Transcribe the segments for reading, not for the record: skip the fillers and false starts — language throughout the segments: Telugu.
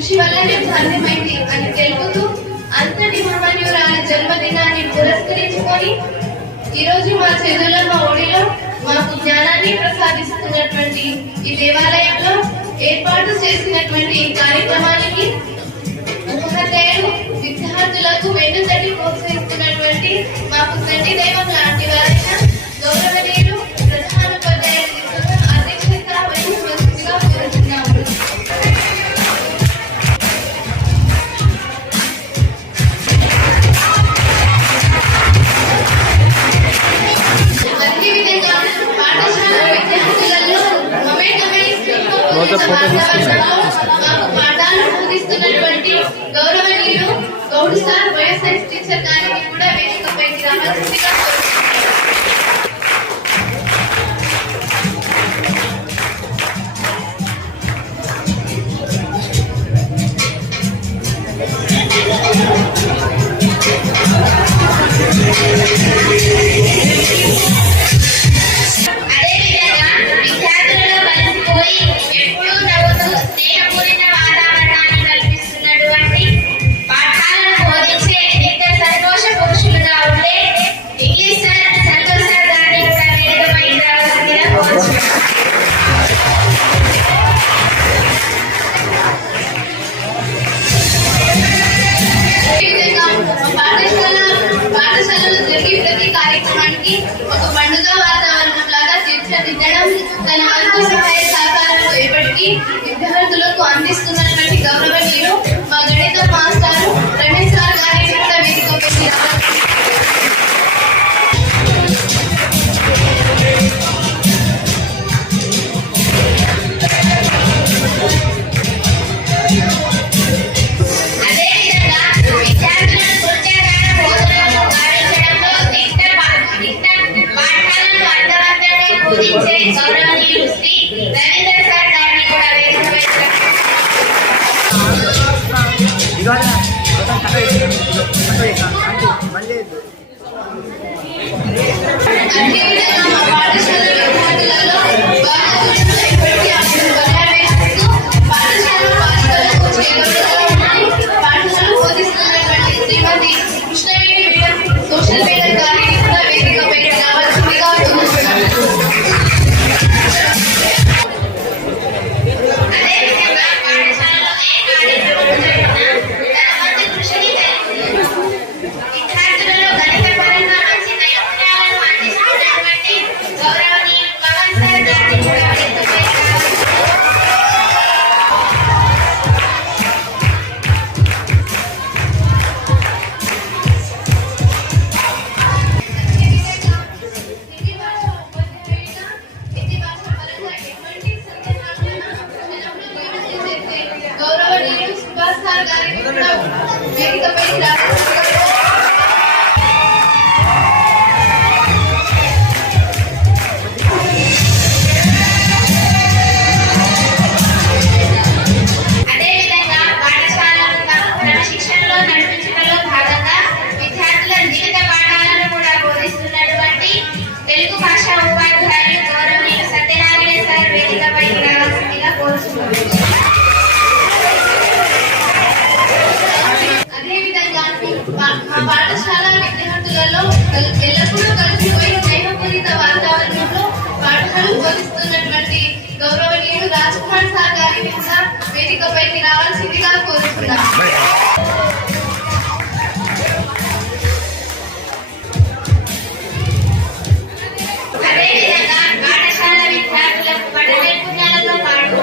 కృషి వల్లనే సాధ్యమైంది అని తెలుపుతూ అంతటి మహనీయురాల జన్మదినాన్ని పురస్కరించుకొని ఈరోజు మా చేతుల్లో మా ఒడిలో మాకు జ్ఞానాన్ని ప్రసాదిస్తున్నటువంటి ఈ దేవాలయంలో ఏర్పాటు చేసినటువంటి ఈ కార్యక్రమానికి ఉపాధ్యాయులు విద్యార్థులకు వెన్నుతట్టి ప్రోత్సహిస్తున్నటువంటి మాకు తండ్రి దైవం లాంటి వారైన గౌరవనీయులు ప్రధానోపాధ్యాయులు అధ్యక్షత వహించవలసిందిగా కోరుతున్నాము. అదేవిధంగా పాఠశాల విద్యార్థులలో పాఠాలు బోధిస్తున్నటువంటి గౌరవనీయులు గౌడ్ సార్ వైఎస్ఆర్ టీచర్ గారికి కూడా వేదికపైకి రావాల్సిందిగా కార్యక్రమానికి ఒక పండుగ వాతావరణం లాగా తీర్చిదిద్దడం తన వంతు సహాయ సహకారాలు ఎప్పటికీ విద్యార్థులకు అందిస్తున్నటువంటి గౌరవనీయులు మా గణిత మాస్టర్ రమేష్ సార్ గారిని కూడా వేదికపైకి గౌరవనీయులు శ్రీ రవీంద్ర సార్ గారిని కూడా పాఠశాల బోధిస్తున్నటువంటి శ్రీమతి కృష్ణవేణి మేడం సోషల్ మీడియా గారిని కూడా వేదికపై రావాల్సిందిగా గౌరవనీయులు సుభాష్ సార్ గారిని కూడా వేదికపైకి రావాల్సిందిగా మా పాఠశాల విద్యార్థులలో ఎల్లప్పుడూ కలిసిపోయి స్నేహపూరిత వాతావరణంలో పాఠశాలను బోధిస్తున్నటువంటి గౌరవనీయులు రాజ్ కుమార్ సార్ గారిని కూడా వేదికపైకి రావాల్సిందిగా కోరుతున్నాం. అదేవిధంగా పాఠశాల విద్యార్థులకు పఠన నైపుణ్యాలతో పాటు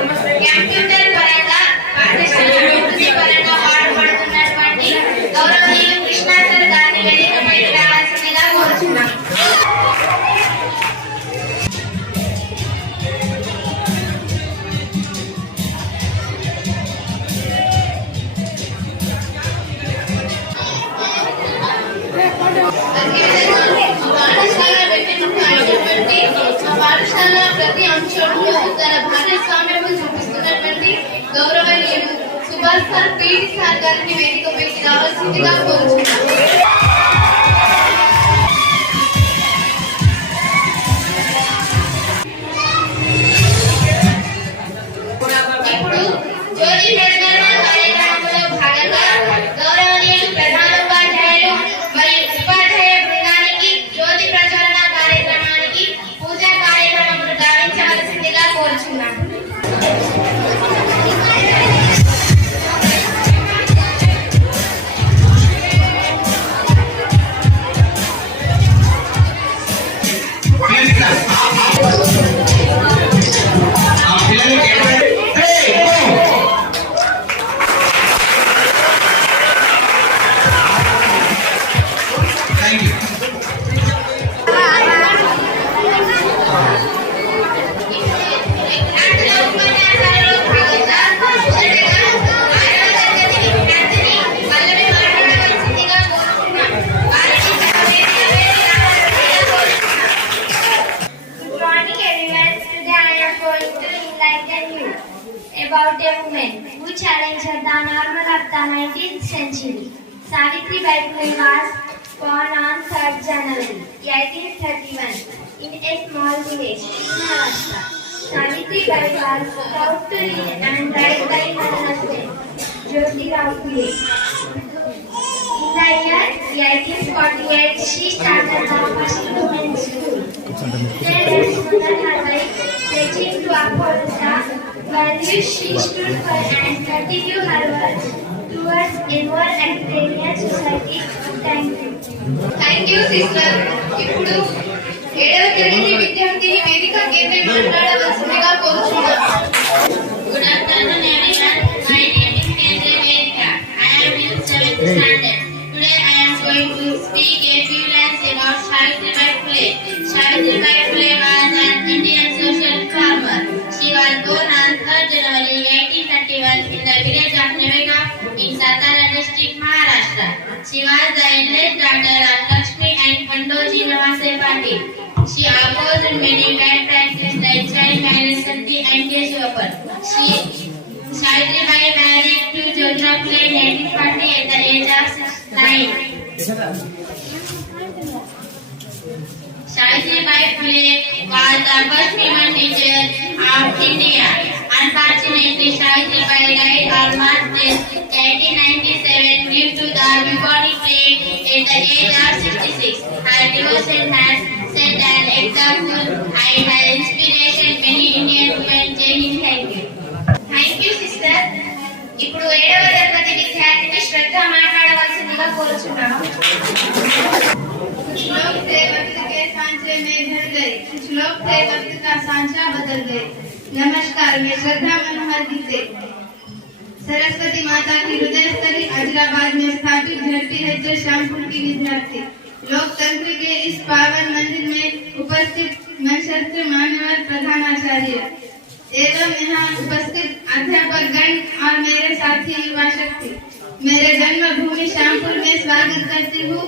కంప్యూటర్ పరంగా పాఠశాల అభివృద్ధి పరంగా పాటుపడుతున్నటువంటి గౌరవనీయులు కృష్ణా సార్ గారిని వేదికపైకి రావాల్సిందిగా కోరుతున్నాం. పాఠశాల ప్రతి అంశంలో తన భాగస్వామ్యము చూపిస్తున్నటువంటి గౌరవనీయులు సుభాష్ సార్ పీడి సార్ గారిని వేదికపైకి రావాల్సిందిగా కోరుతున్నాం. ఇప్పుడు జ్యోతి ప్రజ్వలన about a woman who challenged the normal of the 19th century. Savitribai Phule was born on 3rd January 1831 in a small village in Maharashtra. Savitribai was proud to read and write by her husband, Jyotirao Phule. In the year 1848, she started the first women's school. Then under her wife, pledging to uphold the values she stood for and continue her work towards a more agrarian society. Thank you. Thank you sister. ఇప్పుడు 7వ తరగతి విద్యార్థిని వేదిక కేంద్రం మాట్లాడవలసిందిగా కోరుచున్నాను. Good afternoon, everyone. My name is Kendra Vedika. I am in 7th standard. Today I am going to speak a few lines about Savitribai Phule. Savitribai Phule was an Indian social reformer. She was born on 3rd January 1831 in the village of Nevega in Satara district, Maharashtra. She was the eldest daughter of Lakshmi and Pandoji Namaste Patil. She opposed many bad practices like child marriage, sati and Keshwapar. Savitribai married to Jyotirao Phule in 1840 at the age of 9. Savitribai Phule was the first female teacher of India. Unfortunately, Savitribai died on March 10, 1897 due to the bubonic plague at the age of 66. Her devotion has set an example and has inspiration many Indian women. Jai Hind. Thank you. Thank you sister. ఇప్పుడు 7వ తరగతి విద్యార్థిని శ్రద్ధ మాట్లాడవలసిందిగా కోరుచున్నాను. कुछ लोग थे वक्त के सांचे में ढल गए, कुछ लोग थे वक्त का सांचा बदल गए. नमस्कार, मैं श्रद्धा मनोहर गीते सरस्वती माता की हृदय स्थली हैदराबाद में स्थापित झड़पी है श्यामपुर की विद्यार्थी लोकतंत्र के इस पावन मंदिर में उपस्थित मनशस्त्र मान्यवर प्रधानाचार्य एवं यहाँ उपस्थित अध्यापक गण और मेरे साथी युवा शक्ति, मेरे जन्मभूमि श्यामपुर में स्वागत करती हूँ.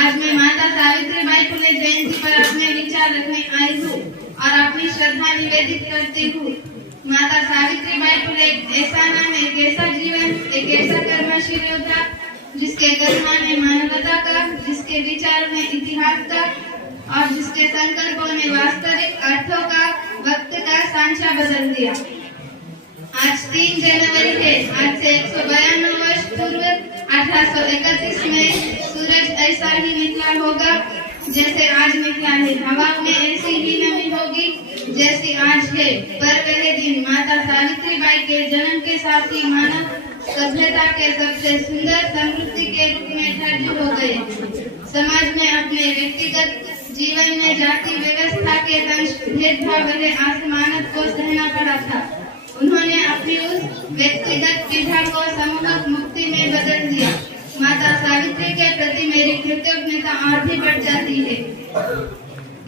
आज मैं माता सावित्रीबाई फुले जयंती पर अपने विचार रखने आई हूँ और अपनी श्रद्धा निवेदित करती हूँ. माता सावित्रीबाई फुले एक ऐसा नाम, एक ऐसा जीवन, एक ऐसा कर्मशील योद्धा जिसके गरिमा ने मानवता का, जिसके विचार में इतिहास का और जिसके संकल्पों ने वास्तविक अर्थों का, वक्त का सांचा बदल दिया. आज 3 जनवरी है. आज से 192 वर्ष पूर्व 1831 में सूरज ऐसा ही निकला होगा जैसे आज निकला है. हवा में ऐसी ही नमी होगी जैसी आज है. पर वह दिन माता सावित्रीबाई के जन्म के साथ ही मानव सभ्यता के सबसे सुंदर समृद्धि के रूप में ठहरी हो गए. समाज में अपने व्यक्तिगत जीवन में जाति व्यवस्था के भेदभाव वाले असमानत को सहना पड़ा था. उन्होंने अपनी उस व्यक्तिगत पीढ़ा को सामूहिक मुक्ति में बदल दिया. माता सावित्री के प्रति मेरी कृतज्ञता और भी बढ़ जाती है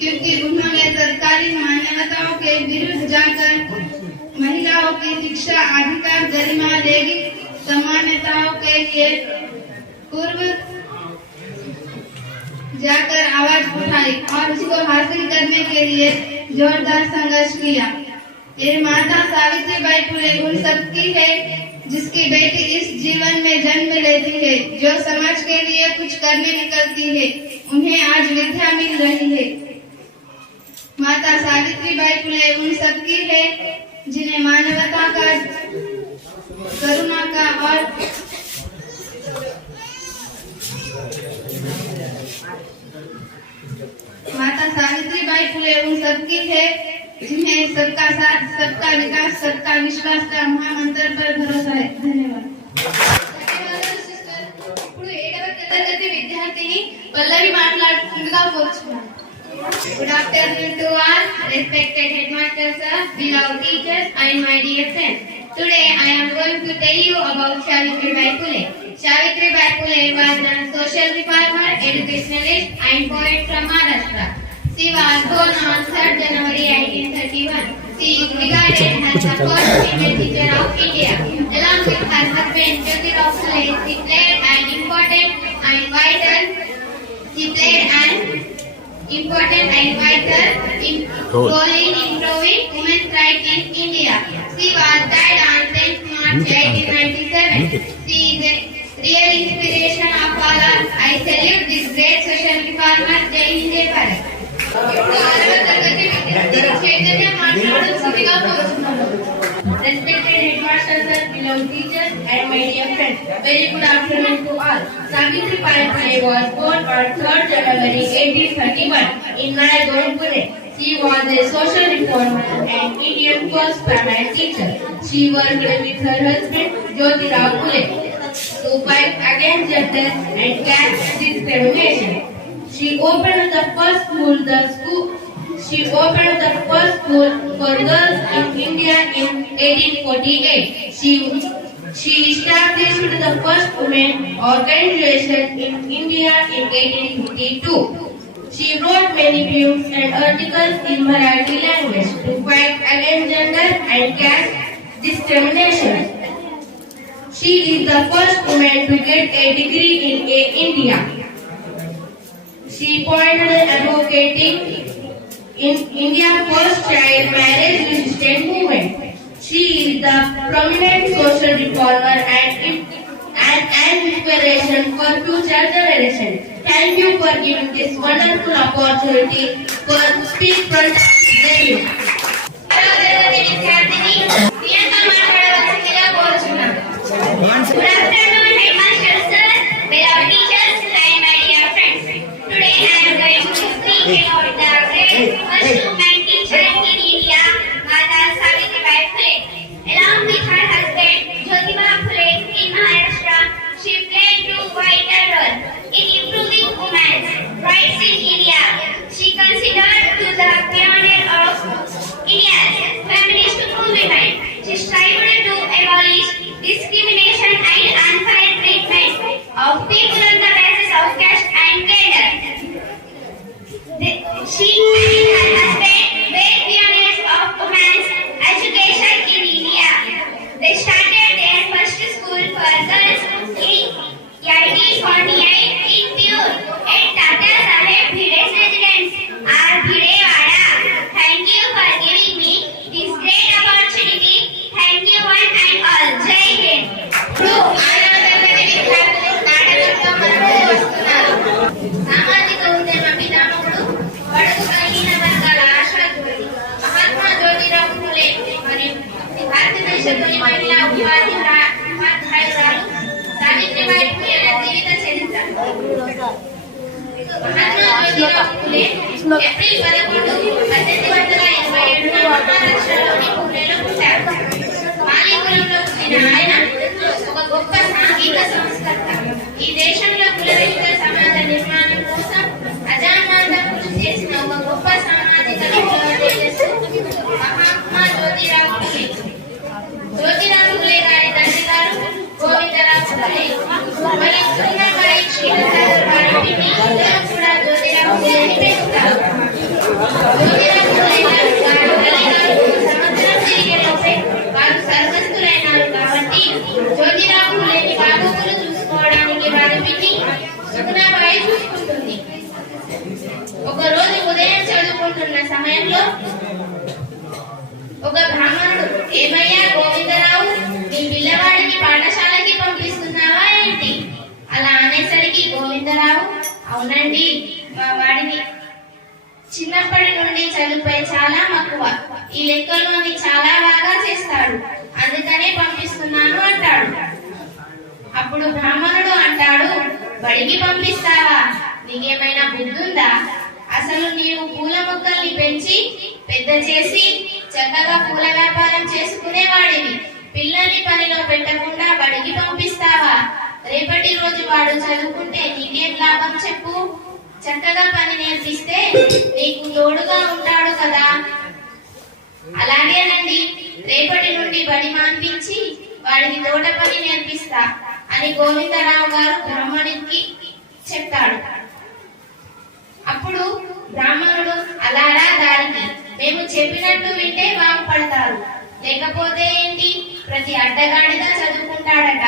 क्योंकि उन्होंने सरकारी मान्यताओं के विरुद्ध जाकर महिलाओं की शिक्षा, अधिकार, गरिमा, लैंगिक समानताओं के लिए पूर्व जाकर आवाज उठाई और उसको हासिल करने के लिए जोरदार संघर्ष किया. ये माता सावित्रीबाई फुले उन सबकी है जिसकी बेटी इस जीवन में जन्म लेती है, जो समाज के लिए कुछ करने निकलती है. उन्हें आज विद्या मिल रही है. माता सावित्रीबाई फुले उन सबकी है जिन्हें मानवता का, करुणा का और माता सावित्रीबाई फुले उन सबकी है जिन्हें सबका साथ, सबका विकास, सबका विश्वास का महामंत्र पर भरोसा है. धन्यवाद. ఇప్పుడు 7వ తరగతి విద్యార్థిని పల్లవి మాట్లాడుతుండగా కోరుచున్నాను. Good afternoon to all, respected headmaster sir, beloved teachers and my dear friends. Today I am going to tell you about Savitribai Phule. Savitribai Phule was a social reformer, educationalist and poet from Maharashtra. She was born on 3rd January 1831. She is regarded as the first female teacher of India. Along with her husband Jyotirao Phule, she played an important and vital role in improving women's rights in India. She was died on March 1897. She is a real inspiration of all us. I salute this great social reformer. Jai Hind, Jai Bharat. ఇప్పుడు 6వ తరగతి విద్యార్థి చైతన్య మాట్లాడాల్సిందిగా కోరుతున్నాను. Respected headmaster sir, beloved teachers and my dear friends, very good afternoon to all. Savitri Bai Phule was born on 3rd January 1831 in Naigaon, Pune. She was a social reformer and Indian first primary teacher. She worked with her husband Jyotirao Phule to fight against gender and caste discrimination. She opened the first school for girls in India in 1848. She established the first women organization in India in 1852. She wrote many poems and articles in Marathi language to fight against gender and caste discrimination. She is the first woman to get a degree in India. She pointed advocating in India's first child marriage resistant movement. She is the prominent social reformer and inspiration for future generations. Thank you for giving this wonderful opportunity for speak from the Good afternoon, headmaster sir, beloved teachers, and my dear friends. Today I am going to speak about the great first woman teacher in India, Mata Savitribai Phule. Along with her husband Jyotiba Phule in Maharashtra, she played a vital role in improving women's rights in India. She considered to the pioneer of India's feminist movement. She strived to abolish discrimination and unfair treatment of people on the basis of caste and gender. She and her husband were pioneers of women's education in India. They started their first school for girls in 1848 in Pure at Tata Saheb Bhide's residence, R. Bhidewada. Thank you for giving me this great opportunity. Thank you one and all. Jai Hind. ఇప్పుడు 6వ తరగతి విద్యార్థులు నాటకంతో మనకు వస్తున్నారు. సామాజిక ఉద్యమ పితామహుడు, బడుగు బలహీన వర్గాల ఆశాజ్యోతి మహాత్మా జ్యోతిరావు ఫులే మరియు భారతదేశంలోని మహిళా ఉపాధ్యాయురాలు సావిత్రిబాయి ఫులే జీవిత చరిత్ర. మహాత్మా జ్యోతిరావు ఫులే ఏప్రిల్ 11, 1827 మహారాష్ట్రలోని పూణేలో పుట్టారు. మాలికులంలో పుట్టిన ఆయన ఒక గొప్ప సాంఘిక సంస్కర్త. ఈ దేశంలో కులరహిత సమాజ నిర్మాణం కోసం అజామాత కృషి చేసిన ఒక గొప్ప సామాజిక విప్లవ తేజస్సు మహాత్మా జ్యోతిరావు ఫులే. జ్యోతిరావు ఫులే గారి తండ్రి గారు గోవిందరావు ఫులే మరియు సున్నాబాయి క్షీరసాగర్ గారి పిన్ని ఇద్దరు కూడా జ్యోతిరావు ఫులేని పెంచుతారు. జ్యోతిరావు ఫులే గారు తల్లి గారు సంవత్సరం తిరిగేలోపే వారు సర్వస్తులైనారు కాబట్టి జ్యోతిరావు ఫులేని బాగోగులు చూసుకోవడానికి వారి పిన్ని సుగుణాబాయి చూసుకుంటుంది. ఒక రోజు ఉదయం చదువుకుంటున్న సమయంలో ఒక బ్రాహ్మణుడు, ఏమయ్యా గోవిందరావు, నీ పిల్లవాడిని పాఠశాలకి పంపిస్తున్నావా ఏంటి? అలా అనేసరికి గోవిందరావు, అవునండి, మా వాడిని చిన్నప్పటి నుండి చదువుపై చాలా మక్కువ, ఈ లెక్కలు అవి చాలా బాగా చేస్తాడు, అందుకనే పంపిస్తున్నాను అంటాడు. అప్పుడు బ్రాహ్మణుడు అంటాడు, బడికి పంపిస్తావా? నీకేమైనా బుద్ధుందా? అసలు నీవు పూల మొక్కల్ని పెంచి పెద్ద చేసి చక్కగా పూల వ్యాపారం చేసుకునేవాడివి. పిల్లని పనిలో పెట్టకుండా బడికి పంపిస్తావా? రేపటి రోజు వాడు చదువుకుంటే నీకేం లాభం చెప్పు? చక్కగా పని నేర్పిస్తే నీకు తోడుగా ఉంటాడు కదా. అలాగేనండి, రేపటి నుండి బడి మాన్పించి వాడికి తోట పని నేర్పిస్తా అని గోవిందరావు గారు బ్రాహ్మణుడికి చెప్తాడు. అప్పుడు బ్రాహ్మణుడు, అలారా దారికి, మేము చెప్పినట్టు వింటే బాగుపడతారు, లేకపోతే ఏంటి ప్రతి అడ్డగాడిగా చదువుకుంటాడట.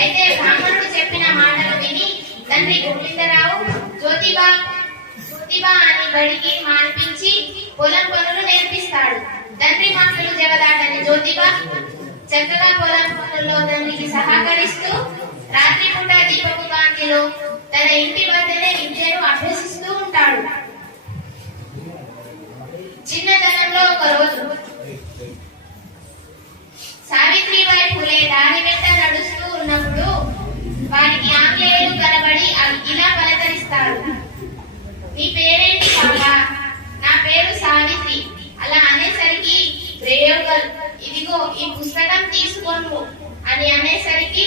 అయితే బ్రాహ్మణుడు చెప్పిన మాటలు విని తండ్రి గోవిందరావు జ్యోతిబా అని బడికి మానిపించి పొలం పనులు నేర్పిస్తాడు. తండ్రి మాటలు జవదాటని జ్యోతిబా చక్కగా పొలం పనుల్లో తండ్రికి సహకరిస్తూ రాత్రిపూట దీపపు కాంతిలో తన ఇంటి వద్దనే విద్యను అభ్యసిస్తూ ఉంటాడు. చిన్నతనంలో ఒక రోజు సావిత్రిబాయి ఫులే దారి వెంట నడుస్తూ ఉన్నప్పుడు వారికి ఆంగ్లేయులు కనబడి ఇలా పలకరిస్తారు. నీ పేరేంటి బాబా? నా పేరు సావిత్రి. అలా అనేసరికి రేయోగల్ ఇదిగో ఈ పుస్తకం తీసుకోను అని అనేసరికి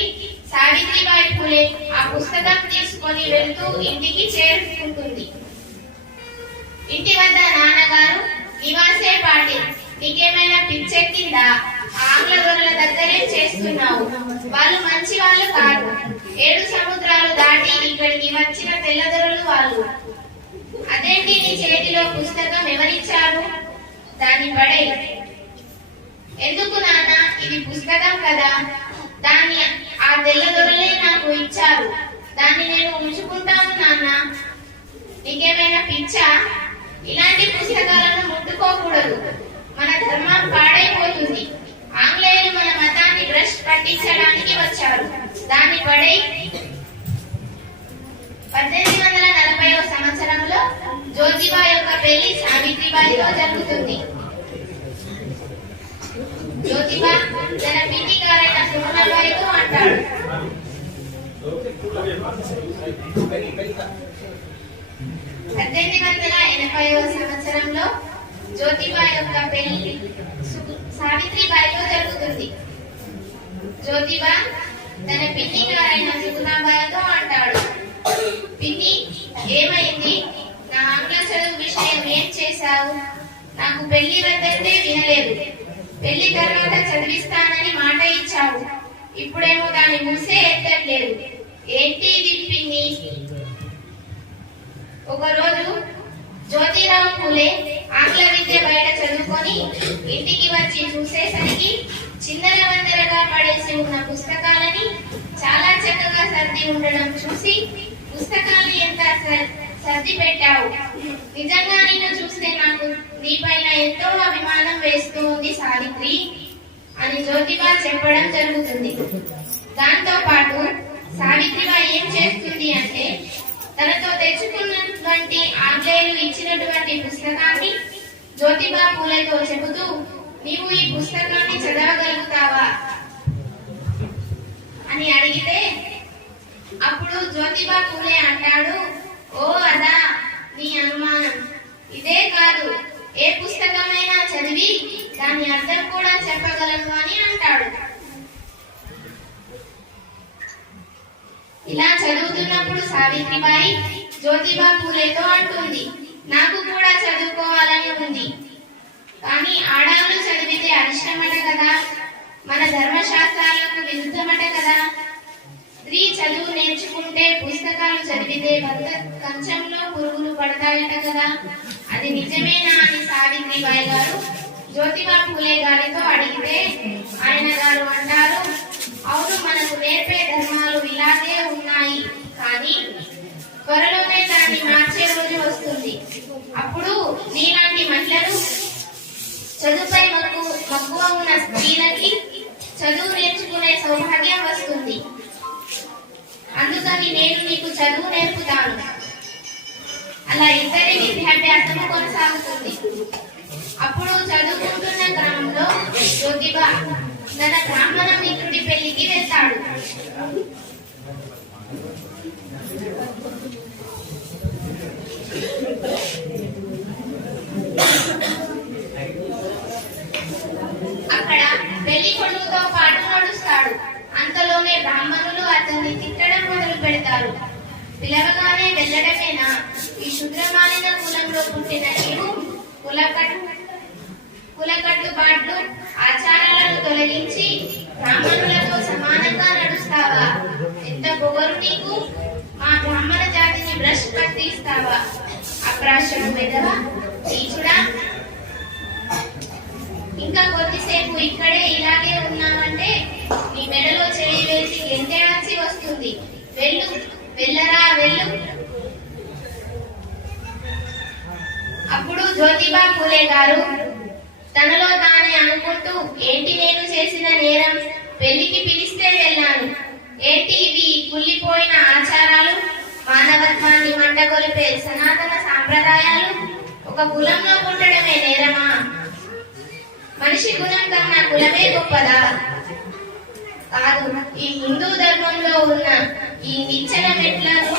సావిత్రిబాయి ఫులే ఆ పుస్తకం తీసుకొని వెళ్తూ ఇంటికి చేరుకుంటుంది. ఇంటి వద్ద నాన్నగారు, నివాసే పాటిల్, నీకేమైనా పిచ్చెక్కిందా? ఆంగ్ల దొరల దగ్గరే చేస్తున్నావు. వాళ్ళు మంచి వాళ్ళు కాదు. 7 సముద్రాలు దాటి ఇక్కడికి వచ్చిన తెల్లదొరలు వాళ్ళు. అదేంటి నీ చేతిలో పుస్తకం ఎవరిచ్చారు? దాన్ని పడే. ఎందుకు నాన్న? ఇది పుస్తకం కదా. దాన్ని ఆ తెల్లదొరలే నాకు ఇచ్చారు. దాన్ని నేను ఉంచుకుంటాను నాన్న. నీకేమైనా పిచ్చా? ఇలాంటి పుస్తకాలను ముట్టుకోకూడదు. మన ధర్మం పాడైపోతుంది. ఆంగ్లేయులు మన మతాన్ని భ్రష్ పట్టించడానికి వచ్చారు. దాన్ని పడే. 1840వ సంవత్సరంలో జ్యోతిబా యొక్క పెళ్లి సావిత్రిబాయితో జరుగుతుంది. జ్యోతిబా తన పిన్ని గారైన సుమనాబాయితో అంటాడు, 1880వ సంవత్సరంలో జ్యోతిబా యొక్క పెళ్లి సావిత్రిబాయితో జరుగుతుంది. జ్యోతిబా తన పిన్ని గారైన సుగుణాబాయితో అంటాడు, పిన్ని ఏమైంది? నా ఆంగ్ల చదువు విషయం ఏం చేశావు? నాకు పెళ్లి వద్దంటే వినలేదు. పెళ్లి తర్వాత చదివిస్తానని మాట ఇచ్చావు. ఇప్పుడేమో దాని మూసే ఎత్తట్లేదు. ఏంటి ఇది పిన్ని? ఒకరోజు జ్యోతిరావు ఫులే ఆంగ్ల విద్య బయట చదువుకొని ఇంటికి వచ్చి చూసేసరికి చిందర వందరగా పడేసి ఉన్న పుస్తకాలని చాలా చక్కగా సర్ది ఉండడం చూసి, పుస్తకాన్ని ఎంత సర్ది పెట్టావు? నిజంగా నిన్ను చూస్తే నాకు నీపైన ఎంతో అభిమానం వేస్తూ ఉంది సావిత్రి అని జ్యోతిబా చెప్పడం జరుగుతుంది. దాంతో పాటు సావిత్రిబాయి ఏం చేస్తుంది అంటే, తనతో తెచ్చుకున్నటువంటి ఆంగ్లేయులు ఇచ్చినటువంటి పుస్తకాన్ని జ్యోతిబా ఫులేతో చెబుతూ, నీవు ఈ పుస్తకాన్ని చదవగలుగుతావా అని అడిగితే, అప్పుడు జ్యోతిబా ఫులే అంటాడు, ఓ అదా నీ అనుమానం. ఇదే కాదు, ఏ పుస్తకమైనా చదివి దాని అర్థం కూడా చెప్పగలను అని అంటాడు. ఇలా చదువుతున్నప్పుడు సావిత్రిబాయి జ్యోతిబా ఫులేతో అంటుంది, నాకు కూడా చదువుకోవాలని ఉంది. కానీ ఆడవాళ్ళు చదివితే అరిష్టమట కదా, మన ధర్మశాస్త్రాలకు విరుద్ధమట కదా. స్త్రీ చదువు నేర్చుకుంటే పుస్తకాలు చదివితే భర్త కంచంలో పురుగులు పడతాయట కదా, అది నిజమేనా అని సావిత్రిబాయి గారు జ్యోతిబా ఫులే గారితో అడిగితే, ఆయన గారు అంటారు, అవును, మనకు నేర్పే ధర్మాలు ఇలాగే ఉన్నాయి, కానీ త్వరలోనే దాన్ని మార్చే రోజు వస్తుంది. అప్పుడు నీలాంటి మహిళలు, చదువుపై మక్కువ ఉన్న స్త్రీలకి చదువు నేర్చుకునే సౌభాగ్యం వస్తుంది. అందుకని నేను నీకు చదువు నేర్పుతాను. అలా ఇద్దరి విద్యాభ్యాసము కొనసాగుతుంది. అప్పుడు చదువుకుంటున్న గ్రామంలో జ్యోతిబా తన బ్రాహ్మణ మిత్రుడి పెళ్లికి వెళ్తాడు. అక్కడ పెళ్లి కొడుకుతో పాటు నడుస్తాడు. అంతలోనే బ్రాహ్మణులు అతన్ని తిట్టడం మొదలు పెడతారు. పిలవగానే వెళ్ళడమేనా? ఈ శుద్రమాలిన కులంలో పుట్టిన నీవు కులకట్టుబాట్లు ఆచారాలను తొలగించి బ్రాహ్మణులతో సమానంగా నడుస్తావా? ఎంత పొగరు నీకు! మా బ్రాహ్మణ జాతిని భ్రష్ పట్టిస్తావా? అప్రాశ్రమ మెదవా, నీచుడా! ఇంకా కొద్దిసేపు ఇక్కడే ఇలాగే ఉన్నామంటే నీ మెడలో చేయి వేసి గెంతేడాల్సి వస్తుంది. వెళ్ళు, వెళ్ళరా, వెళ్ళు. అప్పుడు జ్యోతిబా పూలే గారు తనలో తానే అనుకుంటూ, ఏంటి నేను చేసిన నేరం? పెళ్లికి పిలిస్తే వెళ్ళాను. ఏంటి ఇవి కుళ్ళిపోయిన ఆచారాలు, మానవత్వాన్ని మంటగొలిపే సనాతన సాంప్రదాయాలు? ఒక కులంలో పుట్టడమే నేరమా? మనిషి గుణం కన్నా కులమే గొప్పదా? కాదు. ఈ హిందూ ధర్మంలో ఉన్న ఈ నిచ్చెన మెట్లను,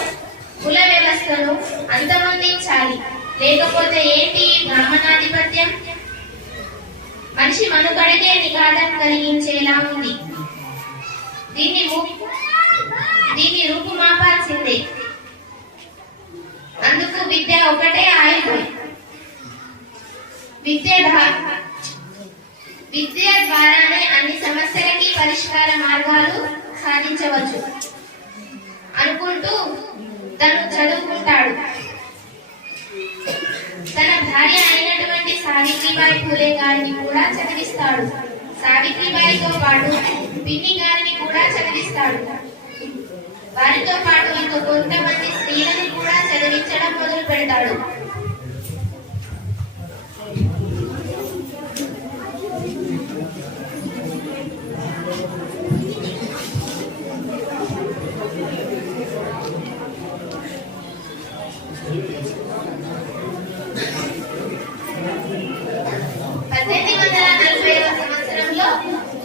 కుల వ్యవస్థను అంతమొందించాలి. లేకపోతే ఏంటి ఈ బ్రాహ్మణాధిపత్యం? మనిషి మనుగడకే నిఘాతం కలిగించేలా ఉంది. దీన్ని రూపుమాపాల్సిందే. అందుకు విద్య ఒకటే ఆయుధం. విద్య ద్వారానే అన్ని సమస్యలకి పరిష్కార మార్గాలు సాధించవచ్చు అనుకుంటూ తను చదువుకుంటాడు. తన భార్య అయినటువంటి సావిత్రిబాయి పూలే గారిని కూడా చదివిస్తాడు. సావిత్రిబాయితో పాటు పిన్ని గారిని కూడా చదివిస్తాడు. వారితో పాటు ఇంకో కొంతమంది స్త్రీలను కూడా చదివించడం మొదలు పెడతాడు.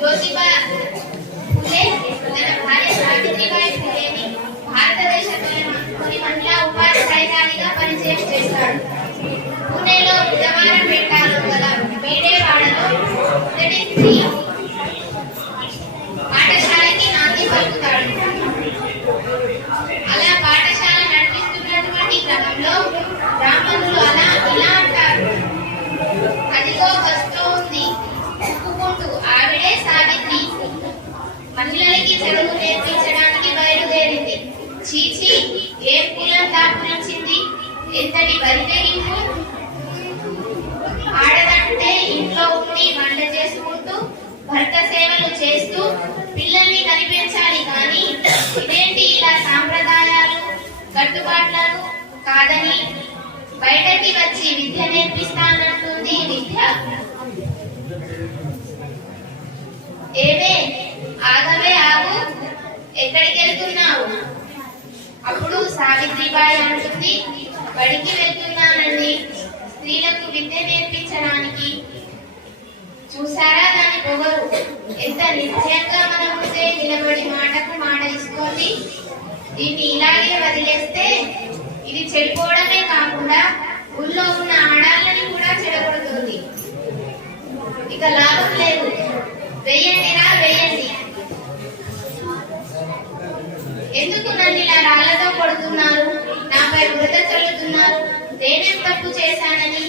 జ్యోతిబా పూలే తన భార్య సావిత్రిబాయి పూలేని భారతదేశంలోని మహిళా ఉపాధ్యాయురాలిగా పరిచయం చేస్తాడు. పూణేలో బుధవారపేటలో గల మేడేవాడలో మొదటి స్త్రీ పాఠశాలకి నాంది పలుకుతాడు. అలా పాఠశాల నడిపిస్తున్నటువంటి క్రమంలో బ్రాహ్మణులు ఇలా అంటారు, అదిగో వస్తోంది ఒప్పుకుంటూ ఆవిడే సావిత్రి. మహిళలకి చదువు నేర్పించడానికి బయలుదేరింది. చీచి, ఏం కులం దాపురించింది, ఎంతటి బరితెగింపు! ఆడదంటే ఇంట్లో ఉండి వంట చేసుకుంటూ భర్త సేవలు చేస్తూ పిల్లల్ని కనిపించాలి. కానీ ఇదేంటి ఇలా సాంప్రదాయాలు కట్టుబాట్లను కాదని బయటకి వచ్చి విద్య నేర్పిస్తానంటుంది విద్య. ఏమే, ఆగవే, ఆగు, ఎక్కడికి వెళ్తున్నావు? అప్పుడు సావిత్రిబాయి అంటుంది, బడికి వెళ్తున్నానండి, స్త్రీలకు విద్య నేర్పించడానికి. చూసారా దాని పొగరు, ఎంత నిశ్చయంగా మన ముందే నిలబడి మాటకు మాట ఇస్తోంది. దీన్ని ఇలాగే వదిలేస్తే ఇది చెడిపోవడమే కాకుండా ఊళ్ళో ఉన్న ఆడాలని కూడా చెడగొడుతుంది. ఇక లాభం లేదు, వెయ్యండిరా వెయ్యండి. ఎందుకు నన్ను ఇలా రాళ్లతో కొడుతున్నారు, నాపై బురద చల్లుతున్నారు? నేనేం తప్పు చేశానని?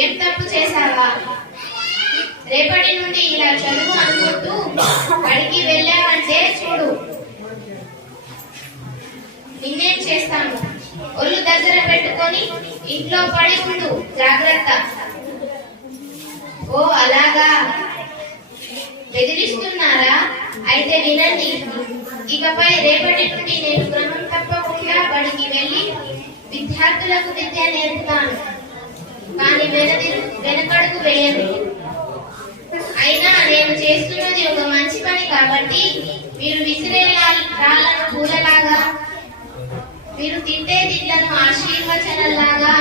ఏం తప్పు చేశావా? రేపటి నుండి ఇలా చదువు అనుకుంటూ బడికి వెళ్ళావంటే చూడు నిన్నేం చేస్తాను. ఒళ్ళు దగ్గర పెట్టుకొని ఇంట్లో పడి ఉండు, జాగ్రత్త. ఓ అలాగా, బెదిరిస్తున్నారా? అయితే వినండి, ఇకపై రేపటి నుండి నేను క్రమం తప్పకుండా బడికి వెళ్ళి విద్యార్థులకు విద్య నేర్పుతాను. కానీ వెనకడుగు వేయను. అయినా నేను చేస్తున్నది ఒక మంచి పని కాబట్టి మీరు విసిరే రాళ్లను పూలలాగా, మీరు తింటే తిట్లను ఆశీర్వచనలాగా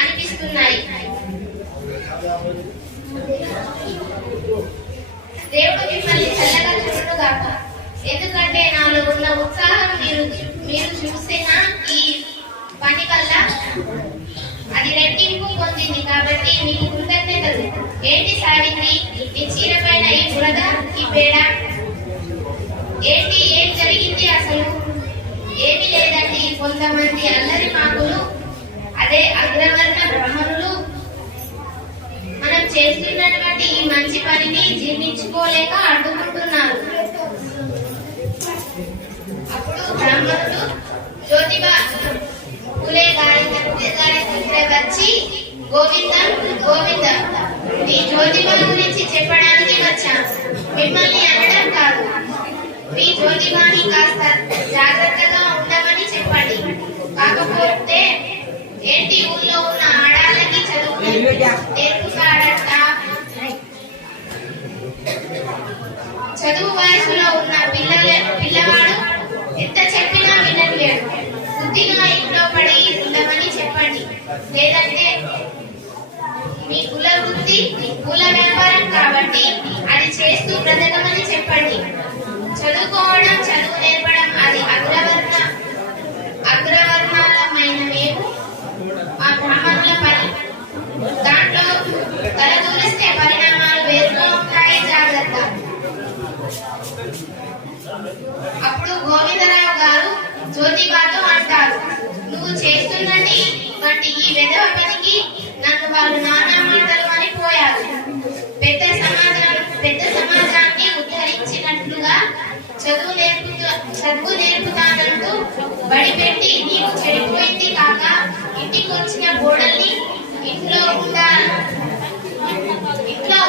అనిపిస్తున్నాయి. దేవుడు మిమ్మల్ని చల్లగా చూడుగాక. ఎందుకంటే నాలో ఉన్న ఉత్సాహం మీరు చూసిన ఈ పని వల్ల అది రెట్టింపు పొందింది. కాబట్టి మీకు కృతజ్ఞతలు. ఏంటి సావిత్రి, ఈ చీర పైన ఈ బురద, ఈ పేడ ఏంటి? ఏం జరిగింది అసలు? ఏమి లేదండి, కొంతమంది అల్లరి మాకులు, అదే అగ్రవర్ణ బ్రాహ్మణులు మనం చేస్తున్నటువంటి ఈ మంచి పనిని జీర్ణించుకోలేక అడ్డుకుంటున్నారు. అప్పుడు బ్రాహ్మణుడు జ్యోతిబా పూలే గారి దగ్గర వచ్చి, గోవింద గోవింద, మీ జ్యోతిబా గురించి చెప్పడానికి వచ్చాను, మిమ్మల్ని అనడం కాదు. మీ జ్యోతిబాని కాస్త జాగ్రత్తగా ఉండమని చెప్పండి. కాకపోతే ఏంటి లేదంటే మీ కుల వృత్తి కుల వ్యాపారం కాబట్టి అది చేస్తూ బ్రతకమని చెప్పండి. చదువుకోవడం చదువు నేర్పడం అది అగ్రవర్ణాలమైన మేము ఆ బ్రాహ్మణుల పని. దాంట్లో తలదూరిస్తే పరిణామాలు వేరుగా ఉంటాయి, జాగ్రత్త. అప్పుడు గోవిందరావు గారు జ్యోతిబాతో అంటారు, నువ్వు చేస్తున్నది వంటి ఈ వెధవ పనికి నన్ను వాళ్ళు నానా మాటలు అని పోయారు. పెద్ద సమాజాన్ని ఉద్ధరించినట్లుగా చదువు నేర్పుతానంటూ బడి పెట్టి నీకు చెడిపోయింది కాక ఇంటికి వచ్చిన గోడల్ని ఇంట్లో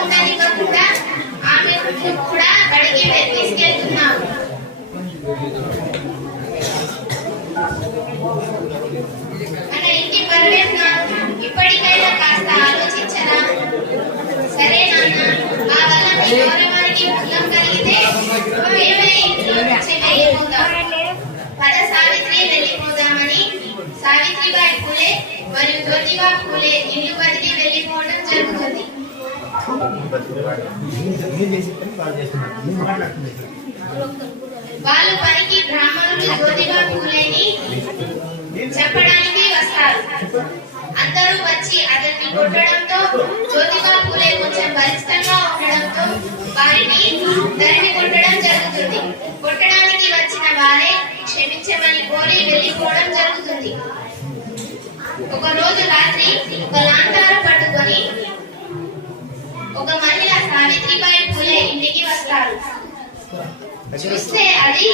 ఉండనివ్వకుండా ఆమె కూడా బడికి తీసుకెళ్తున్నావు. మన ఇంటి పరువేస్తున్నాను. ఇప్పటికైనా కాస్త ఆలోచించరా? సరే నాన్న, ఆ వల్ల మీ గౌరవానికి భంగం కలిగితే మేమే ఇంట్లో నుంచి వెళ్ళిపోతాం. పద సావిత్రి, వెళ్ళిపోదామని సావిత్రిబాయి పూలే మరియు జ్యోతిబా పూలే ఇల్లు వదిలి వెళ్ళిపోవడం జరుగుతుంది. వాళ్ళు పనికి బ్రాహ్మణులు జ్యోతిబా పూలేని చెప్పడానికి వస్తారు. అందరూ వచ్చి అతన్ని కొట్టడంతో జ్యోతిబా పూలే కొంచెం బలిష్టంగా ఉండడంతో వారిని తరిమి కొట్టడం జరుగుతుంది. కొట్టడానికి వచ్చిన వారే క్షమించమని కోరి వెళ్ళిపోవడం జరుగుతుంది. ఒక రోజు రాత్రి ఒక లాంతారు పట్టుకొని ఒక మహిళ సావిత్రిబాయి పూలే ఇంటికి వస్తారు. చూస్తే అది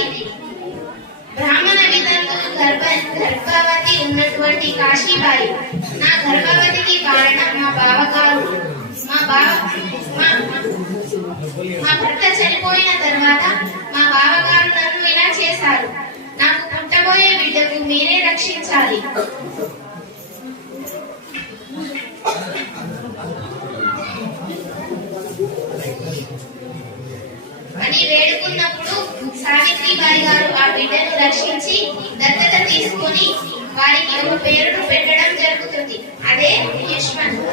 బ్రాహ్మణ వితంతువు గర్భవతి ఉన్నటువంటి కాశీబాయి. నా గర్భవతికి కారణం మా బావగారు. మా భర్త చనిపోయిన తర్వాత మా బావగారు నన్ను ఇలా చేశారు. నాకు పుట్టబోయే బిడ్డకు మీరే రక్షించాలి అని వేడుకున్నప్పుడు సావిత్రిబాయి గారు ఆ బిడ్డను రక్షించి దత్తత తీసుకొని వారికి ఒక పేరును పెట్టడం జరుగుతుంది. అదే యశ్వంత్.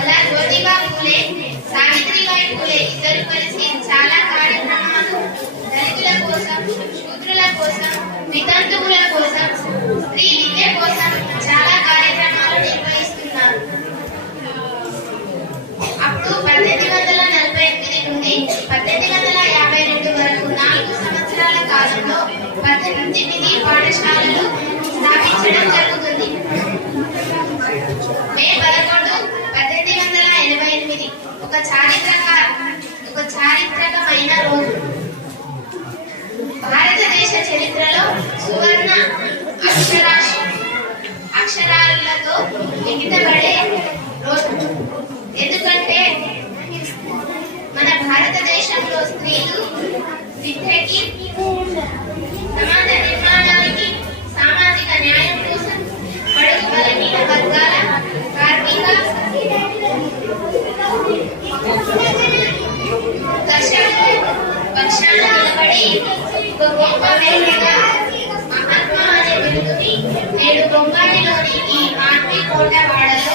అలా జ్యోతిబా పూలే, సావిత్రిబాయి పూలే ఇద్దరు కలిసి చాలా కార్యక్రమాలు దళితుల కోసం, శూద్రుల కోసం, వితంతువుల కోసం, స్త్రీ విద్య కోసం చాలా కార్యక్రమాలు నిర్వహిస్తున్నారు. అప్పుడు 1848 నుండి 1852 వరకు 4 సంవత్సరాల కాలంలో 18 పాఠశాలలు స్థాపించడం జరుగుతుంది. మే 11, 1888 ఒక చారిత్రకమైన రోజు. భారతదేశ చరిత్రలో సువర్ణ అక్షరాలతో లిఖితపడే రోజు. ఎందుకంటే మన భారతదేశంలో స్త్రీలు విద్యకి, సమాజ నిర్మాణానికి, సామాజిక న్యాయం కోసం, బడుగు బలహీన వర్గాల కార్మిక పక్షాన నిలబడి ఒక గొప్ప వ్యక్తిగా మహాత్మా అనే బిరుదుని నేడు బొంబాయిలోని ఈ ఆర్మీ కోటవాడలో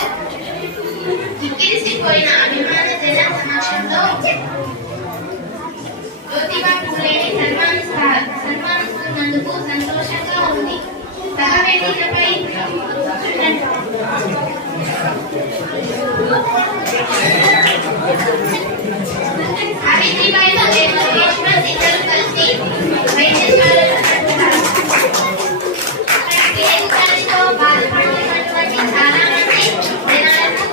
కిక్కిరిసిపోయిన అభిమాన జన సమక్షంలో జ్యోతిబా పూలేని సన్మానిస్తున్నందుకు సంతోషంగా ఉంది. సహవేదికపై సావిత్రిబాయి పూలే యశ్వంత్ ఇద్దరు కలిసి వైద్యశాలలో ప్లేగు బాధపడుతున్నటువంటి చాలా మంది జనాలకు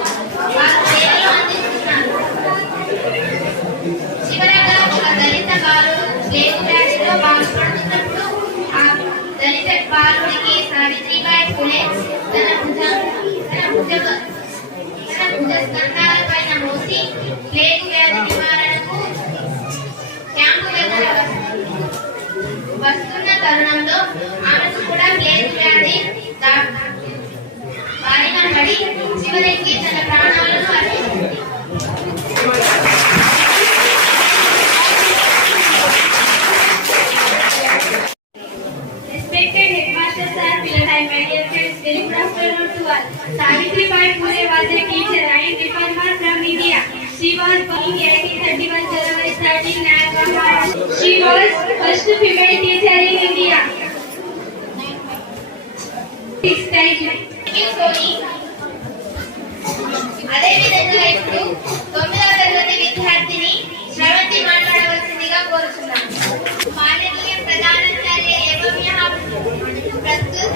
వారు సేవలు అందిస్తున్నారు. చివరగా ఒక దళిత బాలుడు ప్లేగు వ్యాధిలో బాధపడుతున్నప్పుడు ఆ దళిత బాలుడికి సావిత్రిబాయి పూలే తన భుజ స్కంధాలపైన మోసి ప్లేగు వ్యాధి నివారణకు క్యాంపు దగ్గర వస్తున్న తరుణంలో ఆమెకు కూడా ప్లేగు వ్యాధి బారిన పడి చివరికి తన ప్రాణాలను అర్పిస్తుంది. Very good afternoon to all. Savitribai Phule was a teacher and reformer from India. She was born in 1831 January 13, Nagpur. She was first female teacher in India. Thank you. అదేవిధంగా ఇప్పుడు 9వ తరగతి విద్యార్థిని శ్రవంతి మాట్లాడవలసిందిగా కోరుతున్నాను. माननीय प्रधानाचार्य एवं यहाँ प्रस्तुत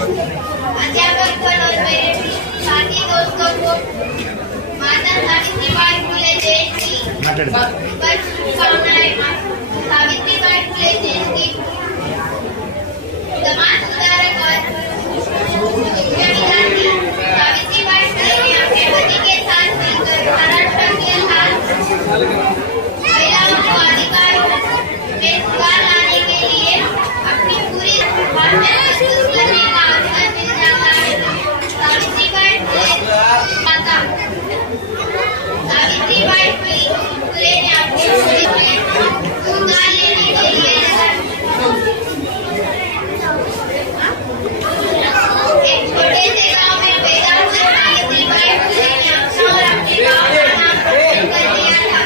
अध्यापकगण और मेरे साथी दोस्तों को माता सावित्रीबाई फुले जयंती पर शुभकामनाएं। सावित्रीबाई फुले जयंती समाज सुधारक और विद्यार्थी सावित्रीबाई फुले ने अपने पति के साथ मिलकर महाराष्ट्र के साथ महिलाओं को अधिकारों में सुधार लाने के लिए अपनी पूरी भावना प्रस्तुत करने का अवसर मिल जाता है। सावित्रीबाई फुले माता सावित्रीबाई फुले ने अपनी पूरी सुधार लेने के लिए एक छोटे से गांव में पैदा हुए सावित्रीबाई फुले ने अपना और अपने गांव का नाम रोशन कर दिया था।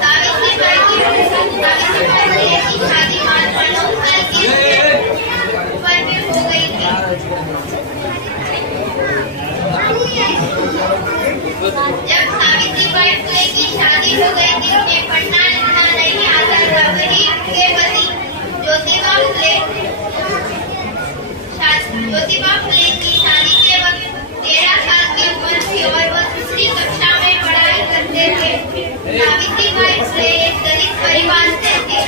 सावित्रीबाई फुले की शादी मात्र 9 साल की उम्र में हो गई थी। जब सावित्रीबाई फुले की शादी हो गई थी उन्हें पढ़ना लिखना नहीं आता था। वही उनके पति ज्योतिबा फुले की शादी के वक्त 13 साल की उम्र थी और वह दूसरी कक्षा में पढ़ाई करते थे। सावित्रीबाई फुले एक दलित परिवार से थे।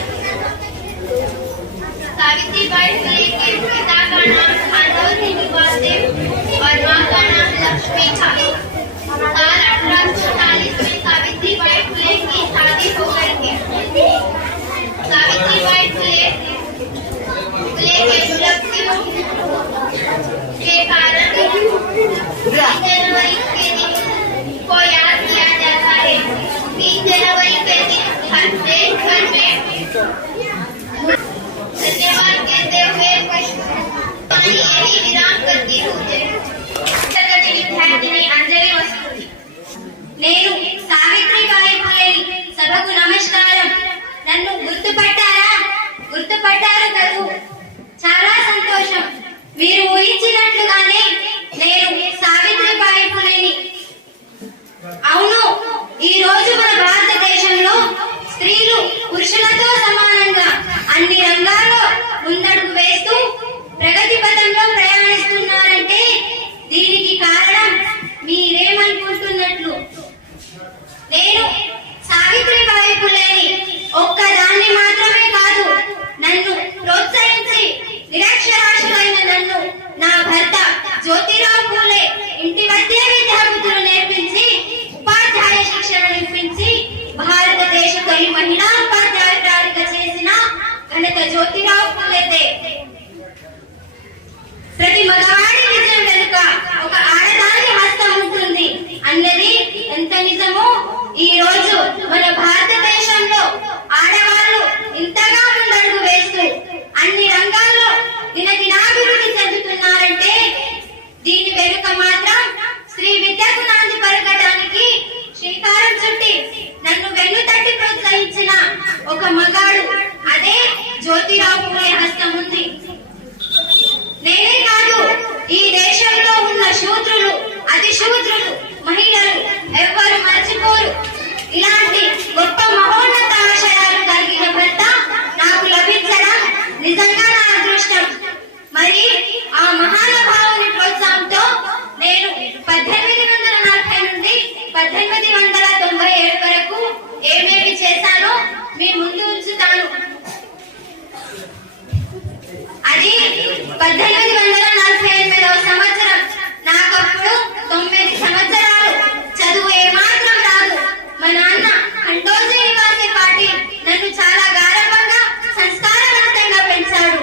सावित्रीबाई फुले के पिता का नाम खानोजी निवासदेव और मां का नाम लक्ष्मी था। साल 1840 में सावित्रीबाई फुले की शादी हो गई थी। सावित्रीबाई फुले के उपलब्धियों के कारण 20 जनवरी के दिन को याद किया जाता है। 20 जनवरी के दिन हर देश भर में धन्यवाद कहते हुए यही विराम करती हूँ। తరగతి విద్యార్థిని అంజలి వస్తుంది. నేను సావిత్రిబాయి ఫులే సభకు నమస్కారం. నన్ను గుర్తుపట్టారు కదూ, చాలా సంతోషం. మీరు ఊహించినట్లుగానే నేను సావిత్రిబాయి ఫులేని. అవును, ఈ రోజు మన భారతదేశంలో స్త్రీలు పురుషులతో సమానంగా అన్ని రంగాల్లో ముందడుగు వేస్తూ ప్రగతి పథంలో ప్రయాణిస్తున్నారంటే దీనికి కారణం మీరేమనుకుంటున్నట్లు నేను సావిత్రిబాయి ఫులేని ఒక్కదాన్ని మాత్రమే కాదు, నన్ను ప్రోత్సహించి నిరక్షరాస్యులైన నన్ను నా భర్త జ్యోతిరావు ఫులే ఇంటి మధ్య విద్యాబుద్ధులు నేర్పించి ఉపాధ్యాయ శిక్షణ ఇప్పించి భారతదేశ తొలి మహిళా ఉపాధ్యాయురాలిగా చేసిన ఘనత జ్యోతిరావు ఫులేదే. ప్రతి మగవాడి విజయం వెనుక ఒక ఆడదాని హస్తం ఉంటుంది అన్నది ఎంత నిజమో ఈ రోజు మన భారతదేశంలో ఆడవాళ్ళు ఇంతగా ముందడుగు వేస్తూ అన్ని రంగాల్లో దినదినాభివృద్ధి చెందుతున్నారంటే దీని వెనుక మాత్రం స్త్రీ విద్యకు నాంది పలకడానికి శ్రీకారం చుట్టి నన్ను వెన్ను తట్టి ప్రోత్సహించిన ఒక మగాడు, అదే జ్యోతిరావు ఫులే హస్తం ఉంది. నేనే కాదు, ఈ దేశంలో ఉన్న శూద్రులు, అతి శూద్రులు, మహిళలు ఎవ్వరు మర్చిపోరు. ఇలాంటి గొప్ప మహోన్నత ఆశయాలు కలిగిన భర్త నాకు లభించడం నిజంగా నా అదృష్టం. మరి ఆ మహానుభావుని ప్రోత్సాహంతో నేను 1840 నుండి 1897 వరకు ఏమేమి చేశానో మీ ముందు ఉంచుతాను. అది 1848వ సంవత్సరం. నాకప్పుడు 9 సంవత్సరాలు. చదువు ఏమాత్రం రాదు. మా నాన్న ఖండోజీ నివాసి పాటి నన్ను చాలా గారవంగా సంస్కారవంతంగా పెంచాడు.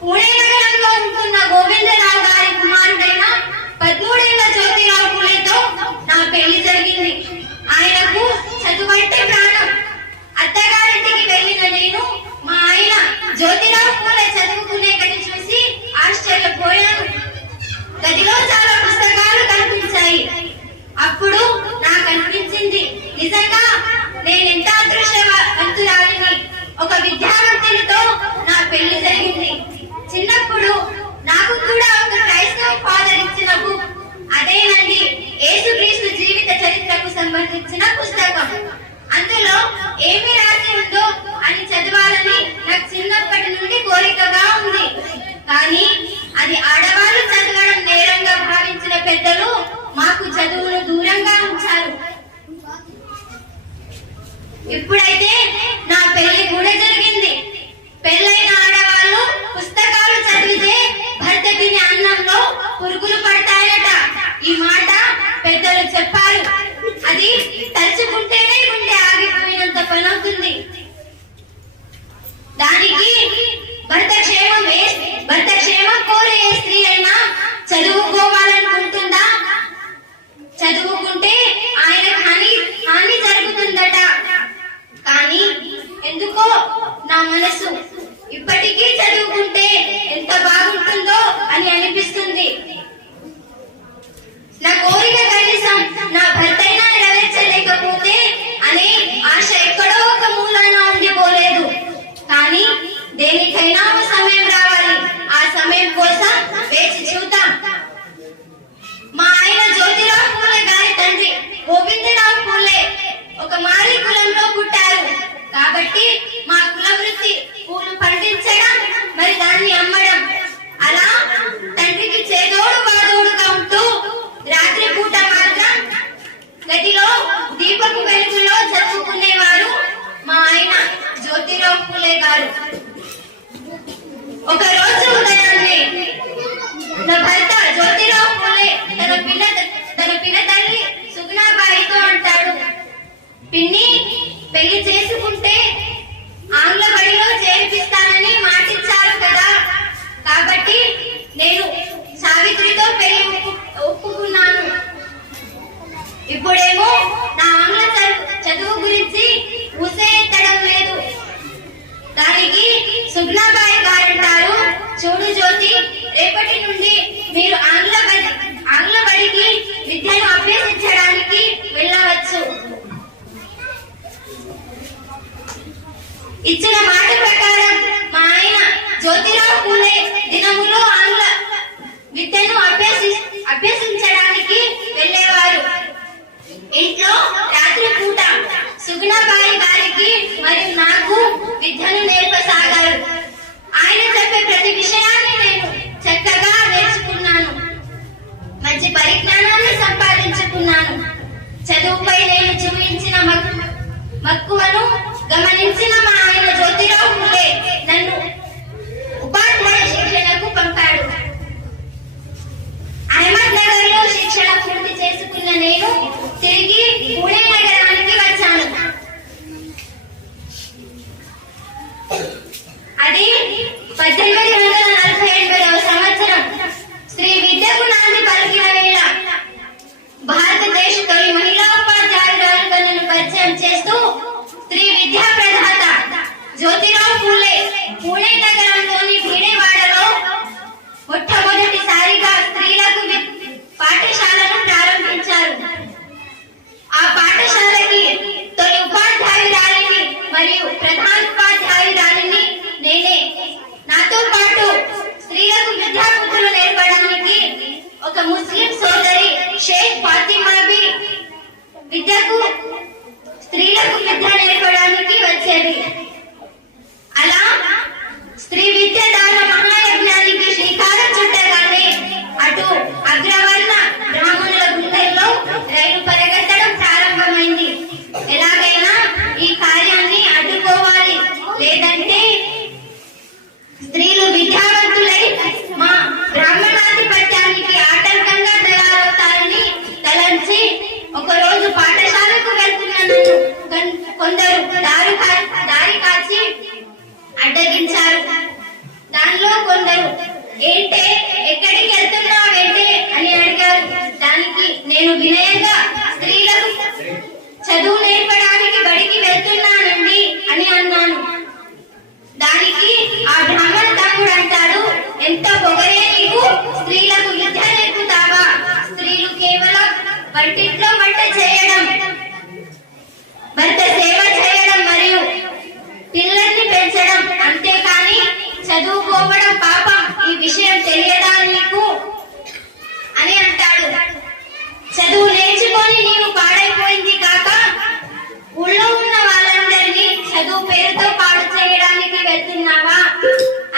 పూణే నగరంలో ఉంటున్న గోవిందరావు గారి కుమారుడైన 13 ఏళ్ల జ్యోతిరావు ఫులేతో నా పెళ్లి జరిగింది. ఆయనకు చదువంటే ప్రాణం. అత్తగారింటికి వెళ్ళిన నేను మా ఆయన జ్యోతిరావు ఫులే చదువుకునే గది చూసి ఆశ్చర్యపోయాను. అప్పుడు నాకు అనిపించింది, నిజంగా నేనెంత అదృష్టవంతురాలిని. ఒక విద్యావంతునితో నా పెళ్లి జరిగింది. చిన్నప్పుడు నాకు కూడా ఒక క్రైస్తవ ఫాదర్ ఇచ్చిన బుక్, అదేనండి యేసుక్రీస్తు జీవిత చరిత్రకు సంబంధించిన పుస్తకం. అందులో ఏమి రాసి ఉందో అని చదవాలని నాకు చిన్నప్పటి నుండి కోరికగా ఉంది. కానీ అది ఆడవాళ్ళు చదవడం నేరంగా భావించిన పెద్దలు మాకు చదువును దూరంగా ఉంచారు. ఇప్పుడైతే నా పెళ్లి కూడా జరిగింది. పెళ్ళైన ఆడవాళ్ళు పుస్తకాలు చదివితే భర్త తినే అన్నంలో పురుగులు పడతాయట. ఈ మాట పెద్దలు చెప్పారు. అది తలుచుకుంటేనే గుండె ఆగిపోయినంత పనవుతుంది. దానికి భర్త క్షేమం కోరే ఏ స్త్రీ అయినా చదువుకోవాలనుకుంటుందా? చదువుకుంటే ఆయనకు హాని జరుగుతుందట. కానీ ఎందుకో నా మనసు ఇప్పటికీ చదువుకుంటే ఎంత బాగుంటుందో అని అనిపిస్తుంది. నా కోరిక కనీసం నా భర్తైనా నెరవేర్చలేకపోతే అనే ఆశ ఎక్కడో ఒక మూలాన ఉండిపోలేదు. కానీ దేనికైనా ఒక సమయం రావాలి. ఆ సమయం కోసం వేచి చూద్దాం. మా ఆయన జ్యోతిరావు పూలే గారి తండ్రి గోవిందరావు పూలే ఒక మాలి కులంలో పుట్టారు. కాబట్టి మా కుల వృత్తి పూలు పండించడం, మరి దాన్ని అమ్మడం. అలా తండ్రికి చేదోడు వాదోడుగా ఉంటూ రాత్రి పూట మాత్రం గదిలో దీపపు వెలుగులో చదువుకునేవారు మా ఆయన జ్యోతిరావు పూలే గారు. ఒక రోజు ఉదయాన్నే నా భర్త జ్యోతిరావు పూలే తన పిల్ల తల్లి సుగుణాబాయితో అంటాడు, పిన్ని పెళ్లి చేసుకుంటే ఆంగ్ల బడిలో చేర్పిస్తానని మాటిచ్చారు కదా, కాబట్టి నేను సావిత్రితో పెళ్లి ఒప్పుకున్నాను. ఇప్పుడేమో నా ఆంగ్ల చదువు గురించి ఊసే ఎత్తడం లేదు. దానికి సుగ్నాబాయి గారంటారు, చూడు జ్యోతి, రేపటి నుండి మీరు ఆంగ్ల బడికి విద్యను అభ్యసించడానికి వెళ్ళవచ్చు. ఇచ్చిన మాట ప్రకారం మా ఆయన జ్యోతిరావు పూలే దినములో ఆంగ్ల విద్యను అభ్యసించడానికి వెళ్ళేవారు. ఇంట్లో రాత్రి పూట సుగుణబాయి గారికి మరియు నాకు విద్యను నేర్పసాగారు. ఆయన చెప్పే ప్రతి విషయాన్ని నేను చక్కగా నేర్చుకున్నాను. మంచి పరిజ్ఞానాన్ని సంపాదించుకున్నాను. చదువుపై నేను చూపించిన మక్కువను గమనించిన మా ఆయన జ్యోతిరావు పూలే నన్ను ఉపాధ్యాయ శిక్షణకు పంపాడు. అహ్మద్ నగర్ లో శిక్షణ పూర్తి చేసుకున్న నేను తిరిగి పూణే నగరానికి వచ్చాను. అది 1848వ సంవత్సరం. స్త్రీ విద్యకు నాంది పలికిన వేళ భారతదేశ తొలి మహిళా ఉపాధ్యాయురాలుగా నన్ను పరిచయం చేస్తూ స్త్రీ విద్యా ప్రదాత జ్యోతిరావు పూలే పూణే నగరంలోని భీడేవాడలో మొట్టమొదటిసారిగా స్త్రీలకు పాఠశాలను ప్రారంభించారు. ఆ పాఠశాలకి తొలి ఉపాధ్యాయురాలిని మరియు ప్రధానోపాధ్యాయురాలిని నేనే. నాతో పాటు స్త్రీలకు విద్యాబుద్ధులు నేర్పడానికి ఒక ముస్లిం సోదరి షేక్ ఫాతిమాబి స్త్రీలకు విద్య నేర్పడానికి వచ్చేది. అలా స్త్రీ విద్య దాన మహాయజ్ఞానికి శ్రీకారం చుట్టగానే అటు అగ్రవర్ణ బ్రాహ్మణుల గుండెల్లో రైలు పరిగెత్తడం ప్రారంభమైంది. ఎలాగైనా ఈ కార్యాన్ని అడ్డుకోవాలి, లేదంటే స్త్రీలు విద్యావంతులై మా బ్రాహ్మణాధిపత్యానికి ఆటంకంగా తయారవుతారని తలంచి ఒకరోజు పాఠశాలకు వెళ్తున్న కొందరు దారి కాచి అడ్డగించారు. దానిలో కొందరు ఏంటే ఎక్కడికి వెళ్తున్నావేంటే అని అడిగారు. దానికి నేను వినయంగా స్త్రీలకు చదువు నేర్పడానికి బడికి వెళ్తున్నానండి అని అన్నాను. దానికి ఆ బ్రాహ్మణ తమ్ముడు అంటాడు, ఎంత పొగరే నీకు, స్త్రీలకు విద్య నేర్పుతావా? స్త్రీలు కేవలం వంటింట్లో సేవ చేయడం మరియు పిల్లల్ని పెంచడం, అంతేకాని చదువుకోవడం పాపం, ఈ విషయం తెలియదా నీకు అని అంటాడు. చదువు నేర్చుకొని నీవు పాడైపోయింది కాక ఊళ్ళో ఉన్న వాళ్ళందరినీ చదువు పేరుతో పాడు చేయడానికి వెళ్తున్నావా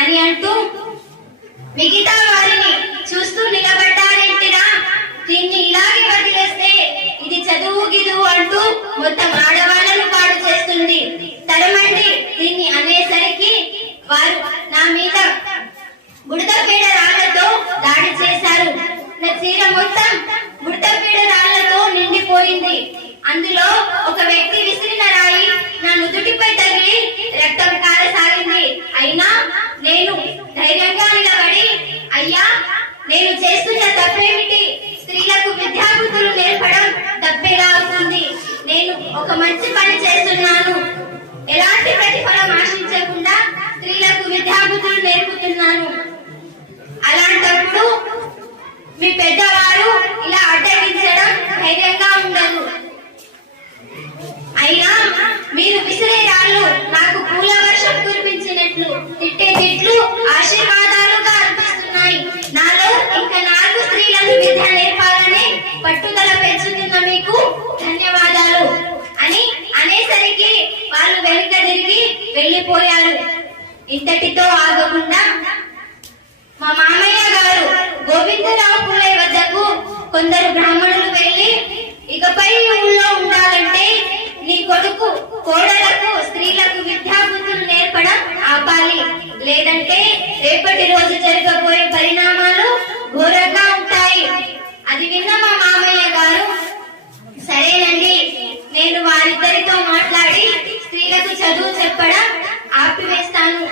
అని అంటూ మిగతా వారిని చూస్తూ నిలబడ్డారేంటిరా, దీన్ని ఇలాగే వదిలేస్తే ఇది చదువు గిదువు అంటూ మొత్తం ఆడవాళ్ళను పాడు చేస్తుంది, తరమండి దీన్ని అనేసరికి వారు నా మీద బుడతపీడ రాళ్లతో దాడి చేశారు. నా చీర మొత్తం బుడతపీడ రాళ్లతో నిండిపోయింది. అందులో ఒక వ్యక్తి విసిరిన రాయి నా నుదుటిపై తగిలి రక్తం కారసాగింది. అయినా నేను ధైర్యంగా నిలబడి, అయ్యా నేను చేస్తున్న తప్పేమిటి, స్త్రీలకు విద్యాబుద్ధులు నేర్పడం తప్పేలా అవుతుంది, నేను ఒక మంచి పని చేస్తున్నాను, ఎలాంటి ప్రతిఫలం ఆశించకుండా స్త్రీలకు విద్యాబుద్ధులు నేర్పుతున్నాను, అలాంటప్పుడు మీ పెద్దవారు ఇలా అడ్డగించడం ధైర్యంగా ఉండదు. అయినా మీరు విసిరే రాళ్ళు నాకు పూల వర్షం కురిపించినట్లు, తిట్టే తిట్లు ఆశీర్వాదాలుగా అనిపిస్తున్నాయి. నాలో ఇంకా 4 స్త్రీలకు విద్య నేర్పాలని పట్టుదల పెంచుతున్న మీకు ధన్యవాదాలు అని అనేసరికి వాళ్ళు వెనుక తిరిగి వెళ్లిపోయారు. ఇంతటితో ఆగకుండా మా మామయ్య గారు గోవిందరావు పూలే వద్దకు కొందరు బ్రాహ్మణులు వెళ్లి, ఇకపై ఊళ్ళో ఉండాలంటే నీ కొడుకు కోడలకు స్త్రీలకు విద్యాబుద్ధులు నేర్పడం ఆపాలి, లేదంటే రేపటి రోజు జరగబోయే పరిణామాలు ఘోరంగా ఉంటాయి. అది విన్న మా మామయ్య గారు, సరేనండి నేను వారిద్దరితో మాట్లాడి స్త్రీలకు చదువు చెప్పడం ఆపివేస్తాను.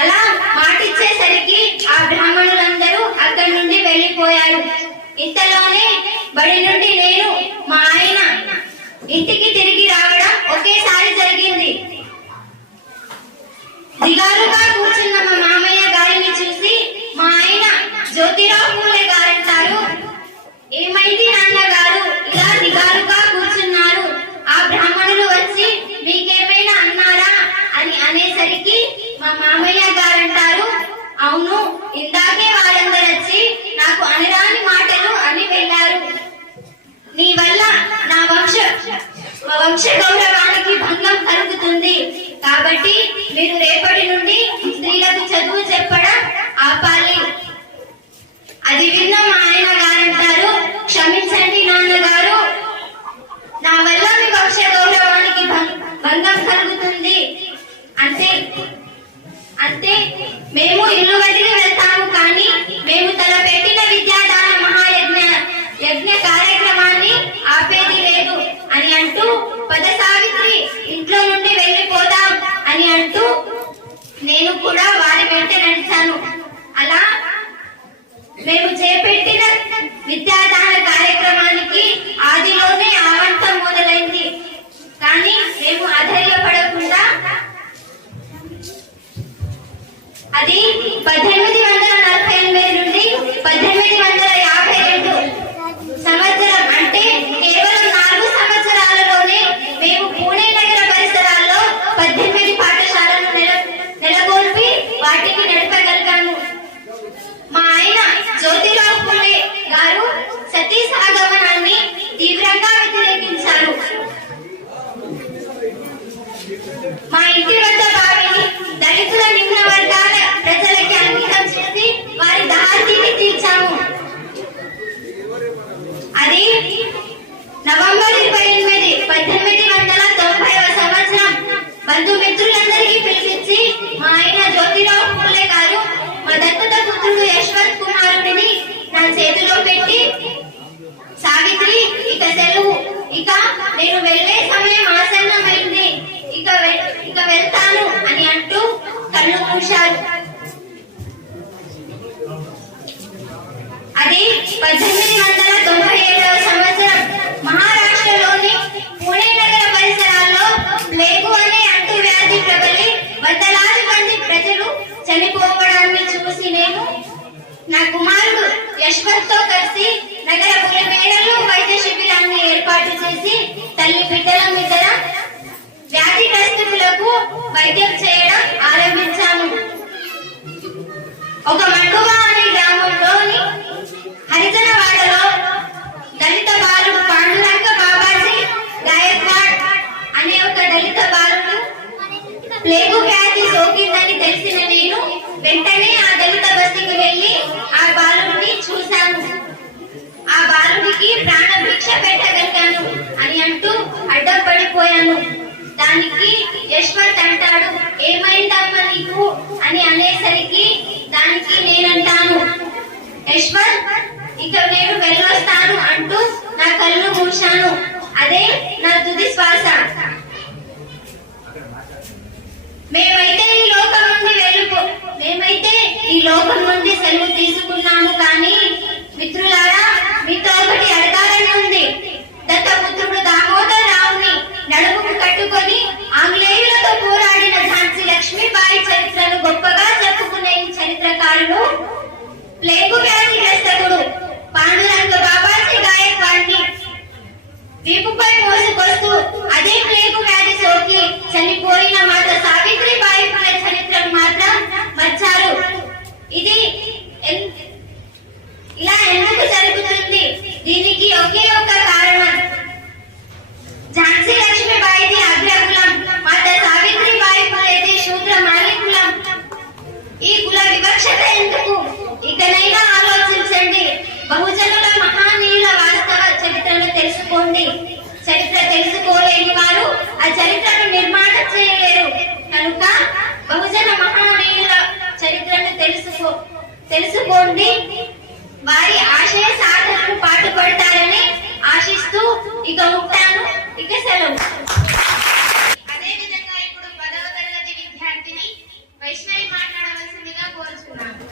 అలా మాటిచ్చేసరికి ఆ బ్రాహ్మణులందరూ అక్కడి నుండి వెళ్లిపోయారు. ఇంతలోనే బడి నుండి నేను మా ఆయన ఇంటికి తిరిగి రావడం ఒకేసారి జరిగింది. దిగాలుగా కూర్చున్న మా మామయ్య గారిని చూసి మా ఆయన జ్యోతిరావు పూలే గారంటారు, ఏమైంది నాన్నగారు ఇలా దిగాలుగా కూర్చున్నారు, ఆ బ్రాహ్మణులు వచ్చి మీకేమైనా అన్నారా అని అనేసరికి మా మామయ్య గారంటారు, అవును ఇందాకే వాళ్ళందరూ వచ్చి నాకు అనరాని మాటలు అని వెళ్ళారు, నీ వల్ల మా వంశ గౌరవానికి భంగం కలుగుతుంది, కాబట్టి మీరు రేపటి నుండి స్త్రీలకు చదువు చెప్పడం ఆపాలి. అది విన్న మా ఆయన గారంటారు, క్షమించండి నాన్నగారు, నా వల్ల మీ వంశ గౌరవానికి భంగం కలుగుతుంది, అంతే మేము ఇల్లు వదిలి వెళ్తాము, కానీ మేము తలపెట్టిన విద్యాదాన యజ్ఞ కార్యక్రమాన్ని ఆపేది లేదు అని అంటూ పద సావిత్రి ఇంట్లో నుండి వెళ్ళిపోదాం అని అంటూ నేను కూడా వారి వెంట నడిచాను. అలా మేము చేపట్టిన విద్యాదాన కార్యక్రమానికి ఆదిలోనే ఆవంతం మొదలైంది. కానీ మేము అధైర్యపడకుండా అది 1848 నుండి 1852 సంవత్సరం, అంటే కేవలం 4 సంవత్సరాలలోనే మేము పూణే నగర పరిసరాల్లో 18 పాఠశాలను నెలకొల్పి వాటికి నడపగలిగాము. మా ఆయన జ్యోతిరావు పూలే గారు సతీ సహగమనాన్ని తీవ్రంగా వ్యతిరేకించారు. మా ఇంటి వద్ద బావిని దళితుల నిమ్న వర్గాల ప్రజలకి అంకితం చేసి వారి దాహార్తిని తీర్చాము. అది నవంబర్ 28, 1890వ సంవత్సరం. బంధుమిత్రులందరికీ పిలిపించి మా ఆయన జ్యోతిరావు పూలే గారు మా దత్తత పుత్రుడు యశ్వంత్ కుమారుడిని నా చేతిలో పెట్టి, సావిత్రి ఇక సెలవు, ఇక నేను వెళ్లే సమయం ఆసన్నమైంది, ఇక వెళ్తాను అని అంటూ కళ్ళు మూశారు. అది 1897వ సంవత్సరం. మహారాష్ట్రలోని పూణే నగర పరిసరాల్లో ప్లేగు అనే అంటువ్యాధి ప్రబలి వందలాది మంది ప్రజలు చనిపోవడాన్ని చూసి నేను నా కుమారుడు యశ్వంత్ తో కలిసి నగర పురమేడల్లో వైద్య శిబిరాన్ని ఏర్పాటు చేసి తల్లి బిడ్డల మీద వ్యాధిగ్రస్తులకు వైద్యం చేయడం ఆరంభించాను. ఒక మండువా అనే గ్రామంలోని హరిజనవాడలో దళిత బాలుడు పాండురంగ బాబాజీ గాయక్వాడ్ అనే ఒక దళిత బాలుడు ప్లేగు వ్యాధి సోకిందని తెలిసిన నేను వెంటనే ఆ దళిత బస్తీకి వెళ్లి ఆ బాలుడిని చూశాను. ఆ బాలుడికి ప్రాణ భిక్ష పెట్టగలిగాను అని అంటూ అడ్డం పడిపోయాను. దానికి యశ్వంత్ అంటాడు, ఏమైందమ్మా నీకు అని అనేసరికి దానికి నేనంటాను, యశ్వంత్ ఇక నేను వెళ్ళొస్తాను అంటూ నా కళ్ళు మూశాను. అదే నా తుది శ్వాస. మేమైతే ఈ లోకం నుండి సెలవు తీసుకున్నాము. కానీ మిత్రులారా, మీతో ఒకటి అడగాలని ఉంది. దత్తపుత్రుడు దామోదర్ రావుని నడుముకు కట్టుకొని ఆంగ్లేయులతో పోరాడిన ఝాన్సీ లక్ష్మీబాయి చరిత్రను గొప్పగా చెప్పుకునే ఈ చరిత్రకారులు ప్లేగు వ్యాధిగ్రస్తుడు పాండురంగ బాబాజీ గాయక్వాడ్ని వీపుపై మోసుకొస్తూ అదే ప్లేగు వ్యాధి సోకి చనిపోయిన మాత సావిత్రిబాయి పులే చరిత్రను మాత్రం మర్చారు. ఇది ఇలా ఎందుకు జరుగుతుంది? దీనికి ఒకే ఒక్క కారణం. ఝాన్సీ లక్ష్మీబాయిది అగ్రకులం, మాత సావిత్రిబాయి పులేది శూద్ర మాలికులం. ఈ కుల వివక్షత ఎందుకు? ఇకనైనా ఆలోచించండి. బహుజనుల మహానీయుల వాస్తవ చరిత్రను తెలుసుకోండి. చరిత్ర తెలుసుకోలేని వారు ఆ చరిత్రను నిర్మాణం చేయలేరు. కనుక బహుజన మహానీయుల చరిత్రను తెలుసుకోండి. వారి ఆశయ సాధనను పాటుపడతారని ఆశిస్తూ ఇక ఉంటాను. ఇక సెలవు. అదే విధంగా ఇప్పుడు 10వ తరగతి విద్యార్థిని వైష్ణవి మాట్లాడవలసిందిగా కోరుచున్నాను.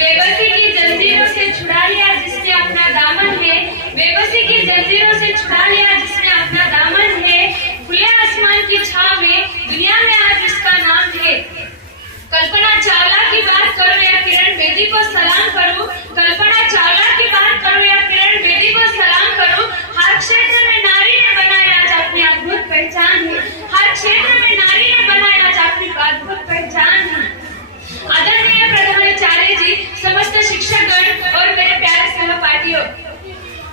बेबसी की जंजीरों से छुड़ा लिया जिसने अपना दामन है, बेबसी की जंजीरों से छुड़ा लिया जिसने अपना दामन है, खुले आसमान की छाव में दुनिया में आज इसका नाम है। कल्पना चावला की बात करो या किरण बेदी को सलाम करूं, कल्पना चावला की बात करो या किरण बेदी को सलाम करूं। हर क्षेत्र में नारी ने बनाया आज अपनी अद्भुत पहचान है, हर क्षेत्र में नारी ने बनाया आज अपनी अद्भुत पहचान है। आदरणीय प्रधानाचार्य जी, समस्त शिक्षकगण और मेरे प्यारे सहपाठियों,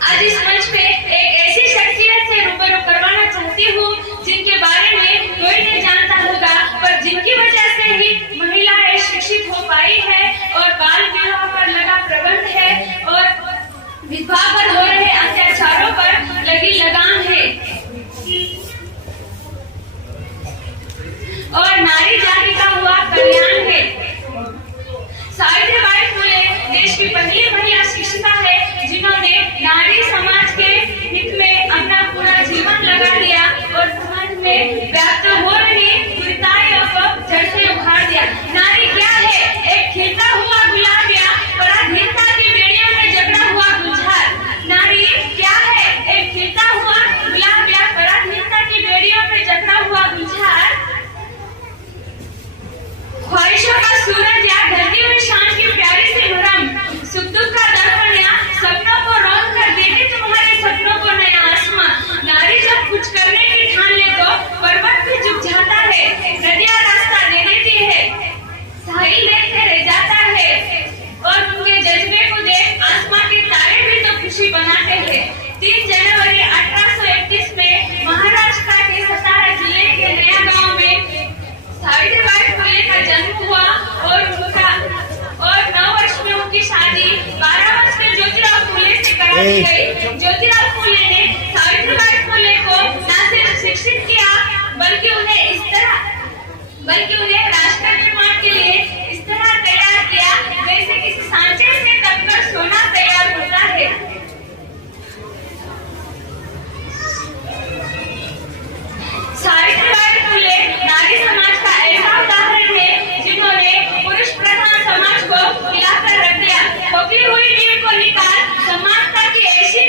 आज इस मंच पे एक ऐसी शख्सियत से रूबरू करवाना चाहती हूँ जिनके बारे में कोई नहीं जानता होगा, पर जिनकी वजह से ही महिलाएं शिक्षित हो पाई है और बाल विवाह पर लगा प्रबंध है और विधवा पर हो रहे अत्याचारों पर लगी लगाम है और नारी जाति का हुआ कल्याण है। सावित्रीबाई फुले देश की पहली महिला शिक्षिका है जिन्होंने नारी समाज के हित में अपना पूरा जीवन लगा दिया और समाज में व्याप्त हो रही दुर्ताओं को जड़ से उखाड़ दिया। नारी क्या है? एक खिलता हुआ गुलाब या पराधीनता की बेड़ियों में जकड़ा हुआ गुलजार। नारी क्या है? एक खिलता हुआ गुलाब या पराधीनता की बेड़ियों में जकड़ा हुआ गुलजार, ख्वाहिशों का सूरज या ढलती हुई शान की प्यारी सी भरम, सुख दुख का दर्पण या सपनों को रोक कर देती तुम्हारे सपनों को नया आसमां। नारी जब कुछ करने की ठान ले तो पर्वत भी झुक जाता है, नदियां रास्ता दे देती है, साहिल देखते रह जाता है और उनके जज्बे को देख आसमां के तारे भी तो खुशी बनाते हैं। 3 जनवरी 1831 में महाराष्ट्र के सतारा जिले के नया गांव में सावित्रीबाई फुले का जन्म हुआ और 9 वर्ष में उनकी शादी 12 वर्ष में ज्योतिराव फुले से करा दी गई। ज्योतिराव फुले ने सावित्रीबाई फुले को न सिर्फ शिक्षित किया बल्कि उन्हें राष्ट्र निर्माण के लिए इस तरह तैयार किया जैसे किसी सांचे से कटकर सोना तैयार होता है। सावित्रीबाई फुले नारी समाज का ऐसा उदाहरण है जिन्होंने पुरुष प्रधान समाज को हिलाकर रख दिया। खोखली हुई नींव को निकाल समानता की ऐसी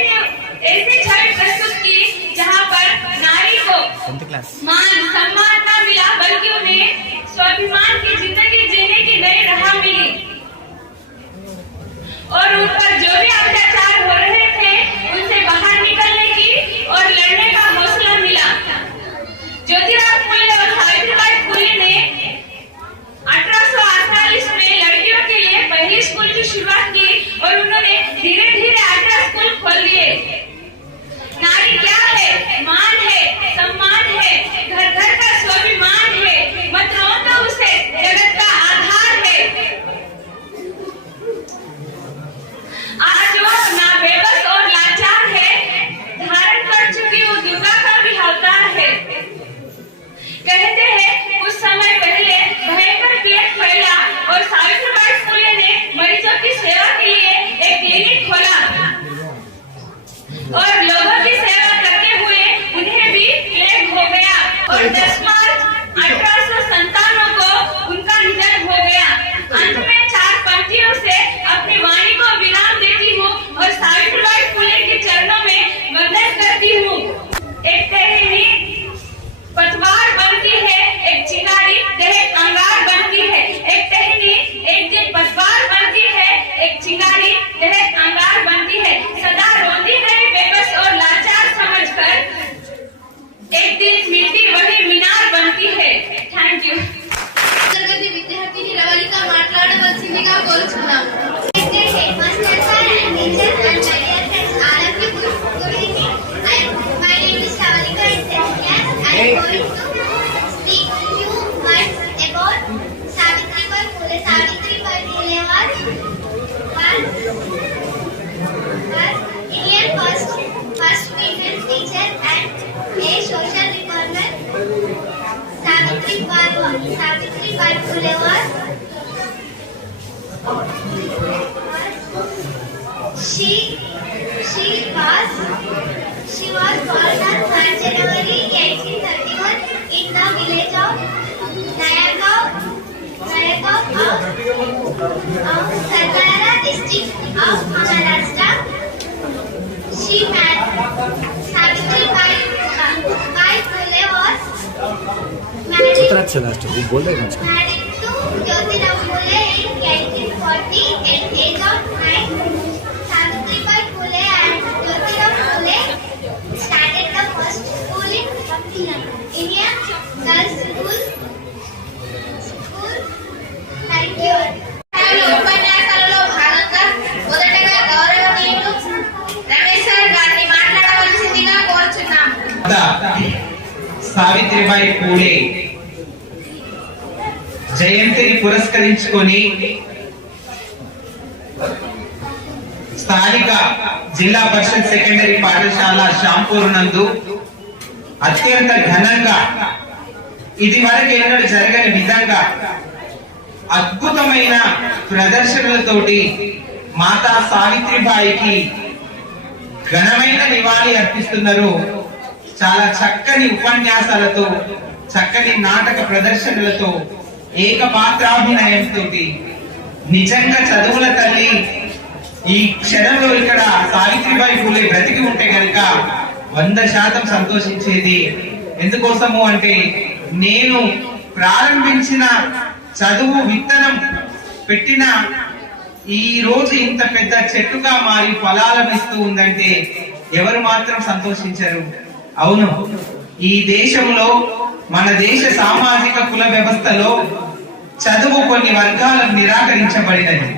छवि प्रस्तुत की जहां पर नारी को मान सम्मान न मिला बल्कि उन्हें కోరుచున్నాము. Headmaster sir and teachers and my dear friends, all of you, good evening. My name is Shavalika in 10th class. I am going to speak few words about Savitribai Phule. Savitribai Phule was Indian first female teacher and a social reformer. Savitribai Phule was She was born on 3rd January 1831 in the village of Nayagaon of Satara district of Maharashtra. She married Savitribai Phule was married to Jyotirao Phule in 1840 at age of 9. Savitribai Phule and Jyotirao Phule started the first school in Indian girls school. Thank you. ఉపన్యాసాలలో భాగంగా మొదటగా గౌరవనీయులు రమేష్ సార్ గారిని మాట్లాడవలసిందిగా కోరుచున్నాము. సావిత్రిబాయి పూలే జయంతిని పురస్కరించుకొని స్థానిక జిల్లా పరిషత్ సెకండరీ పాఠశాల షాంపూర్ నందు అత్యంత ఘనంగా ఇది వరకు ఎన్నడూ జరగని విధంగా అద్భుతమైన ప్రదర్శనలతోటి మాతా సావిత్రిబాయికి ఘనమైన నివాళి అర్పిస్తున్నారు. చాలా చక్కని ఉపన్యాసాలతో, చక్కని నాటక ప్రదర్శనలతో, ఏకపాత్రాభినయంతో నిజంగా చదువుల తల్లి ఈ క్షణంలో ఇక్కడ సావిత్రిబాయి పూలే బ్రతికి ఉంటే కనుక 100% సంతోషించేది. ఎందుకోసము అంటే నేను ప్రారంభించిన చదువు విత్తనం పెట్టిన ఈ రోజు ఇంత పెద్ద చెట్టుగా మారి ఫలాలను ఇస్తూ ఉందంటే ఎవరు మాత్రం సంతోషించరు. అవును, ఈ దేశంలో మన దేశ సామాజిక కుల వ్యవస్థలో చదువు కొన్ని వర్గాలకు నిరాకరించబడినది.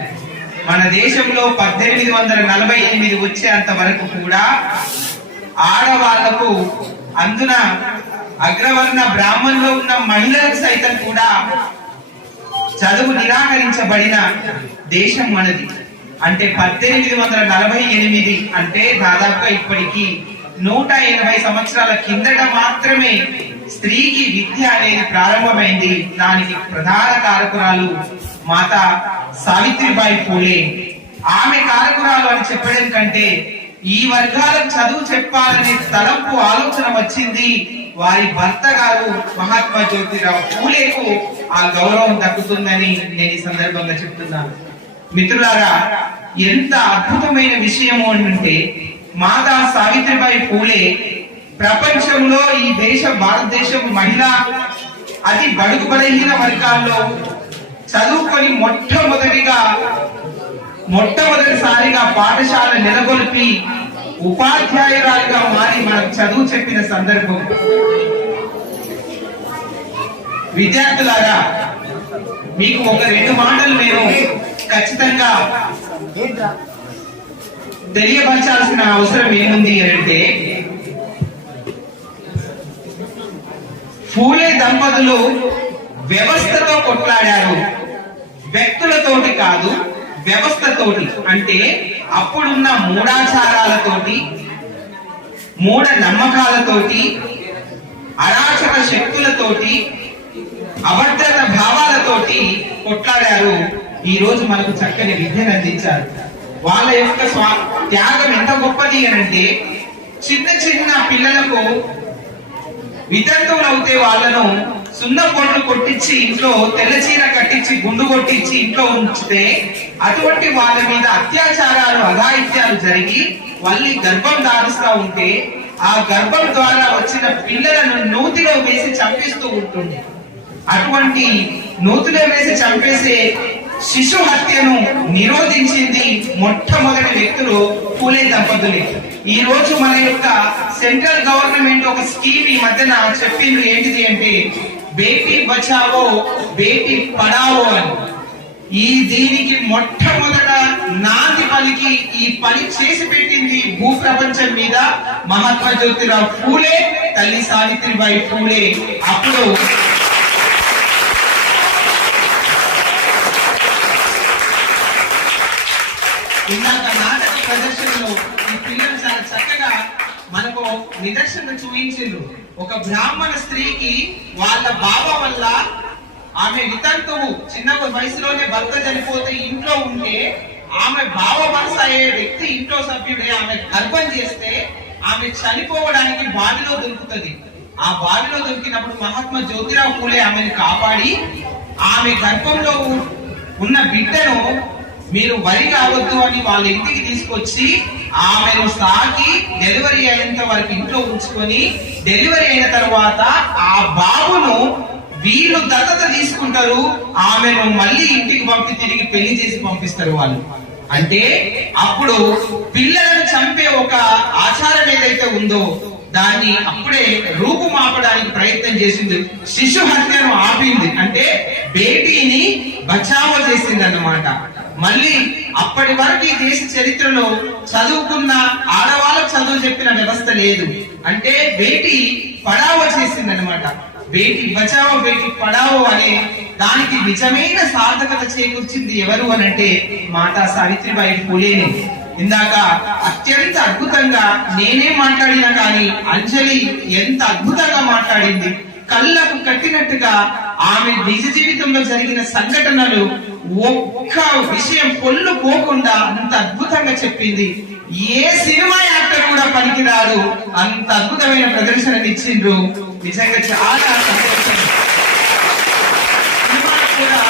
మన దేశంలో 1848 వచ్చేంత వరకు కూడా ఆడవాళ్లకు, అందున అగ్రవర్ణ బ్రాహ్మణులో ఉన్న మహిళలకు సైతం కూడా చదువు నిరాకరించబడిన దేశం మనది. అంటే 1848 అంటే దాదాపుగా ఇప్పటికి 180 సంవత్సరాల కిందట మాత్రమే స్త్రీకి విద్య అనేది ప్రారంభమైంది. దానికి ప్రధాన కారకురాలు మాతా సావిత్రిబాయి పూలే. ఆమె కారకురాలు అని చెప్పడం కంటే ఈ వర్గాలకు చదువు చెప్పాలనే తలంపు, ఆలోచన వచ్చింది వారి భర్త గారు మహాత్మా జ్యోతిరావు పూలేకు ఆ గౌరవం దక్కుతుందని నేను ఈ సందర్భంగా చెప్తున్నాను. మిత్రులారా, ఎంత అద్భుతమైన విషయము అంటే మాతా సావిత్రిబాయి పూలే ప్రపంచంలో ఈ భారతదేశం మహిళ అతి బడుగు బలహీన వర్గాల్లో చదువుకొని మొట్టమొదటిసారిగా పాఠశాల నెలకొల్పి ఉపాధ్యాయురాలుగా మారి మనకు చదువు చెప్పిన సందర్భం. విద్యార్థులారా, మీకు ఒక 2 మాటలు నేను ఖచ్చితంగా తెలియపరచాల్సిన అవసరం ఏముంది అంటే, పూలే దంపతులు వ్యవస్థతో కొట్లాడారు. వ్యక్తులతోటి కాదు, వ్యవస్థతోటి. అంటే అప్పుడున్న మూఢాచారాలతోటి, మూఢ నమ్మకాలతోటి, అరాచక శక్తులతోటి, అభద్రత భావాలతోటి కొట్లాడారు. ఈ రోజు మనకు చక్కని విద్యను అందించారు. వాళ్ళ యొక్క త్యాగం ఎంత గొప్పది అంటే, చిన్న చిన్న పిల్లలకు వితంతువులు అవుతే వాళ్ళను సున్న పొట్లు కొట్టించి ఇంట్లో తెల్ల చీర కట్టించి గుండు కొట్టించి ఇంట్లో ఉంచితే అటువంటి వాళ్ళ మీద అత్యాచారాలు, అఘాయిత్యాలు జరిగి వాళ్ళని గర్భం దారుస్తా ఉంటే ఆ గర్భం ద్వారా వచ్చిన పిల్లలను నూతిలో వేసి చంపిస్తూ ఉంటుంది. అటువంటి నూతిలో వేసి చంపేసే శిశు హత్యను నిరోధించింది మొట్టమొదటి వ్యక్తులు పూలే దంపతులే. ఈ రోజు మన యొక్క సెంట్రల్ గవర్నమెంట్ ఒక స్కీమ్ ఈ మధ్యన చెప్పింది. ఏంటిది అంటే బేటీ బచావో బేటీ పడావో అని. దీనికి మొట్టమొదట నాంది పలికి ఈ పని చేసి పెట్టింది భూప్రపంచం మీద మహాత్మా జ్యోతిరావు ఫూలే, తల్లి సావిత్రిబాయి ఫూలే. అప్పుడు ఇందాక నాటక ప్రదర్శనలో ఈ పిల్లలు చాలా చక్కగా మనకు నిదర్శన చూపించారు. ఒక బ్రాహ్మణ స్త్రీకి వాళ్ళ బావ వల్ల ఆమె వితంతువు చిన్న వయసులోనే భర్త చనిపోతే ఇంట్లో ఉంటే ఆమె బావ వరుస అయ్యే వ్యక్తి ఇంట్లో సభ్యుడే ఆమె గర్భం చేస్తే ఆమె చనిపోవడానికి బావిలో దొరుకుతుంది. ఆ బావిలో దొరికినప్పుడు మహాత్మా జ్యోతిరావు ఫూలే ఆమెను కాపాడి ఆమె గర్భంలో ఉన్న బిడ్డను మీరు వరి కావద్దు అని వాళ్ళ ఇంటికి తీసుకొచ్చి ఆమెను సాకి డెలివరీ అయ్యేంత వరకు ఇంట్లో ఉంచుకొని డెలివరీ అయిన తర్వాత ఆ బాబును వీళ్ళు దత్తత తీసుకుంటారు. ఆమెను మళ్ళీ ఇంటికి పంపి తిరిగి పెళ్లి చేసి పంపిస్తారు వాళ్ళు. అంటే అప్పుడు పిల్లలను చంపే ఒక ఆచారం ఏదైతే ఉందో దాన్ని అప్పుడే రూపుమాపడానికి ప్రయత్నం చేసింది. శిశు హత్యను ఆపింది, అంటే బేటీని బచావో చేసింది అన్నమాట. మళ్ళీ అప్పటి వరకు ఈ దేశ చరిత్రలో చదువుకున్న ఆడవాళ్ళకు చదువు చెప్పిన వ్యవస్థ లేదు. అంటే బేటీ పడావో చేసింది అనమాట. బేటీ బచావో బేటీ పడావో అనే దానికి నిజమైన సార్థకత చేకూర్చింది ఎవరు అనంటే మాతా సావిత్రిబాయి ఫూలేనే. ఇందాక అత్యంత అద్భుతంగా నేనే మాట్లాడినా కానీ అంజలి ఎంత అద్భుతంగా మాట్లాడింది. కళ్ళకు కట్టినట్టుగా ఆమె నిజ జీవితంలో జరిగిన సంఘటనలు ఒక్క విషయం పొల్లు పోకుండా అంత అద్భుతంగా చెప్పింది. ఏ సినిమా యాక్టర్ కూడా పనికిరాదు అంత అద్భుతమైన ప్రదర్శన ఇచ్చిండ్రు. నిజంగా చాలా సంతోషం. కూడా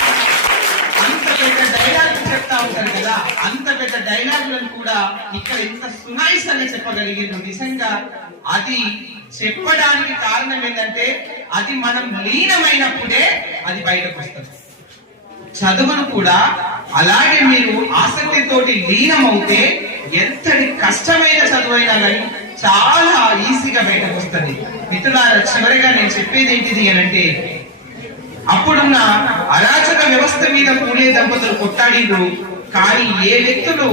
అంత పెద్ద డైలాగ్ చెప్తా ఉంటారు కదా, అంత పెద్ద డైలాగులను కూడా ఇక్కడ ఇంత సునాయిసంగా చెప్పగలిగిండ్రు. నిజంగా అది చెప్పడానికి కారణం ఏంటంటే అది మనం లీనమైనప్పుడే అది బయటకు వస్తుంది. చదువును కూడా అలాగే మీరు ఆసక్తితోటి లీనమవుతే ఎంతటి కష్టమైన చదువైనా కానీ చాలా ఈజీగా బయటకు వస్తుంది. మిత్రులారా, చివరిగా నేను చెప్పేది ఏంటిది అనంటే అప్పుడున్న అరాచక వ్యవస్థ మీద పూలే దంపతులు కొట్టాడిరు. కానీ ఏ వ్యక్తులు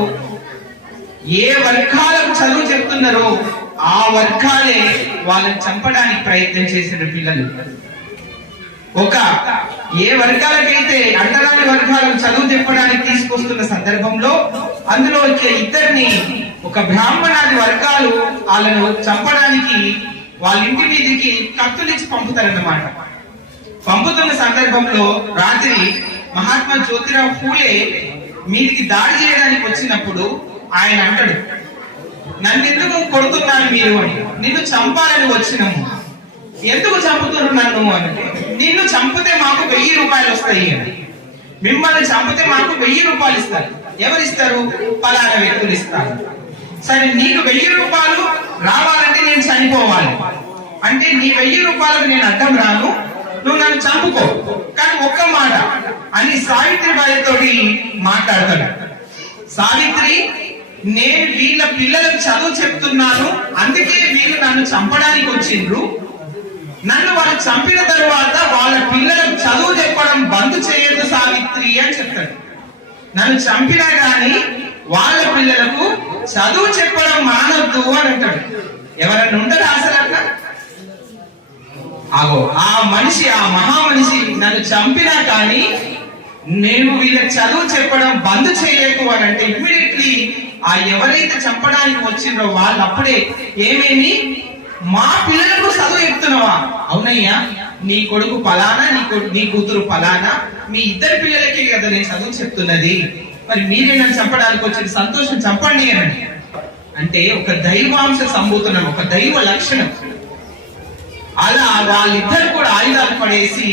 ఏ వర్గాలకు చదువు చెప్తున్నారో ఆ వర్గాలే వాళ్ళని చంపడానికి ప్రయత్నం చేసిన పిల్లలు. ఏ వర్గాలకైతే అంటరాని వర్గాలకు చదువు చెప్పడానికి తీసుకొస్తున్న సందర్భంలో అందులో వచ్చే ఇద్దరిని ఒక బ్రాహ్మణాది వర్గాలు వాళ్ళను చంపడానికి వాళ్ళ ఇంటి మీదకి కత్తులిచ్చి పంపుతారన్నమాట. పంపుతున్న సందర్భంలో రాత్రి మహాత్మా జ్యోతిరావు ఫూలే మీదికి దాడి చేయడానికి వచ్చినప్పుడు ఆయన అంటాడు, నన్ను ఎందుకు కొడుతున్నారు మీరు అని. నిన్ను చంపాలని వచ్చినాము. ఎందుకు చంపుతున్నారు నన్ను అంటే, నిన్ను చంపితే మాకు 1000 రూపాయలు వస్తాయి అని. మిమ్మల్ని చంపితే మాకు 1000 రూపాయలు ఇస్తారు. ఎవరిస్తారు? పలానా వ్యక్తులు ఇస్తారు. సరే, నీకు 1000 రూపాయలు రావాలంటే నేను చనిపోవాలి. అంటే నీ 1000 రూపాయలకు నేను అడ్డం రాను, నువ్వు నన్ను చంపుకో, కానీ ఒక్క మాట అని సావిత్రిబాయి తోటి మాట్లాడతాడు. సావిత్రి, నేను వీళ్ళ పిల్లలకు చదువు చెప్తున్నాను, అందుకే వీళ్ళు నన్ను చంపడానికి వచ్చిండ్రు. నన్ను వాళ్ళు చంపిన తరువాత వాళ్ళ పిల్లలకు చదువు చెప్పడం బంద్ చేయదు సావిత్రి అని చెప్తాడు. నన్ను చంపినా గాని వాళ్ళ పిల్లలకు చదువు చెప్పడం మానవద్దు అని అంటాడు. ఎవరన్నా ఉంటారు అసలు అట్లా? ఆగో, ఆ మనిషి, ఆ మహామనిషి నన్ను చంపినా కానీ నేను వీళ్ళకి చదువు చెప్పడం బంద్ చేయకు అని అంటే ఇమ్మీడియట్లీ ఆ ఎవరైతే చంపడానికి వచ్చిండ్రో వాళ్ళు అప్పుడే ఏమేమి, మా పిల్లలకు చదువు చెప్తున్నావా? అవునయ్యా, నీ కొడుకు పలానా, నీ కూతురు పలానా, మీ ఇద్దరు పిల్లలకి కదా నేను చదువు చెప్తున్నది, మరి మీరే నన్ను చంపడానికి వచ్చిన, సంతోషం, చంపండి అని అంటే ఒక దైవాంశ సంభూతనం, ఒక దైవ లక్షణం. అలా వాళ్ళిద్దరు కూడా ఆయుధాలు పడేసి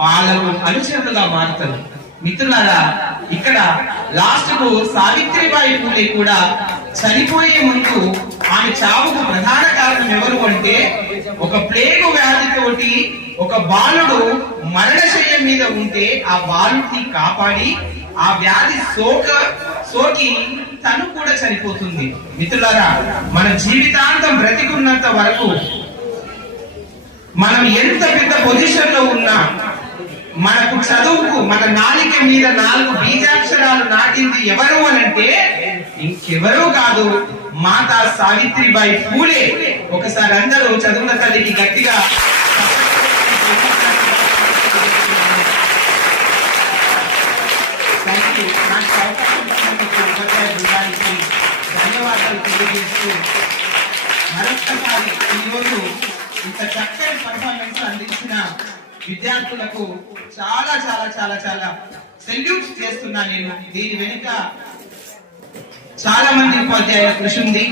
వాళ్ళకు అనుచరులుగా మారుతారు. మిత్రులారా, ఇక్కడ లాస్ట్ కు సావిత్రిబాయి పూలే కూడా చనిపోయే ముందు ఆమె చావుకు ప్రధాన కారణం ఎవరు అంటే ఒక ప్లేగు వ్యాధితోటి ఒక బాలుడు మరణశయ్య మీద ఉంటే ఆ బాలుడిని కాపాడి ఆ వ్యాధి సోకి తను కూడా చనిపోతుంది. మిత్రులారా, మన జీవితాంతం బ్రతికున్నంత వరకు మనం ఎంత పెద్ద పొజిషన్ లో ఉన్నా మనకు చదువుకు మన నాలిక మీద 4 బీజాక్షరాలు నాటింది ఎవరు అనంటే ఇంకెవరూ కాదు, మాతా సావిత్రిబాయి పూలే. ఒకసారి అందరూ చదువుల తల్లికి గట్టిగా ధన్యవాదాలు తెలియజేస్తూ మరొక్కసారి ఈరోజు ఇంత చక్కని పర్ఫార్మెన్స్ అందించిన విద్యార్థులకు చాలా చాలా చాలా చాలా సెల్యూట్ చేస్తున్నా నేను. దీని వెనుక చాలా మంది ఉపాధ్యాయుల కృషి ఉంది.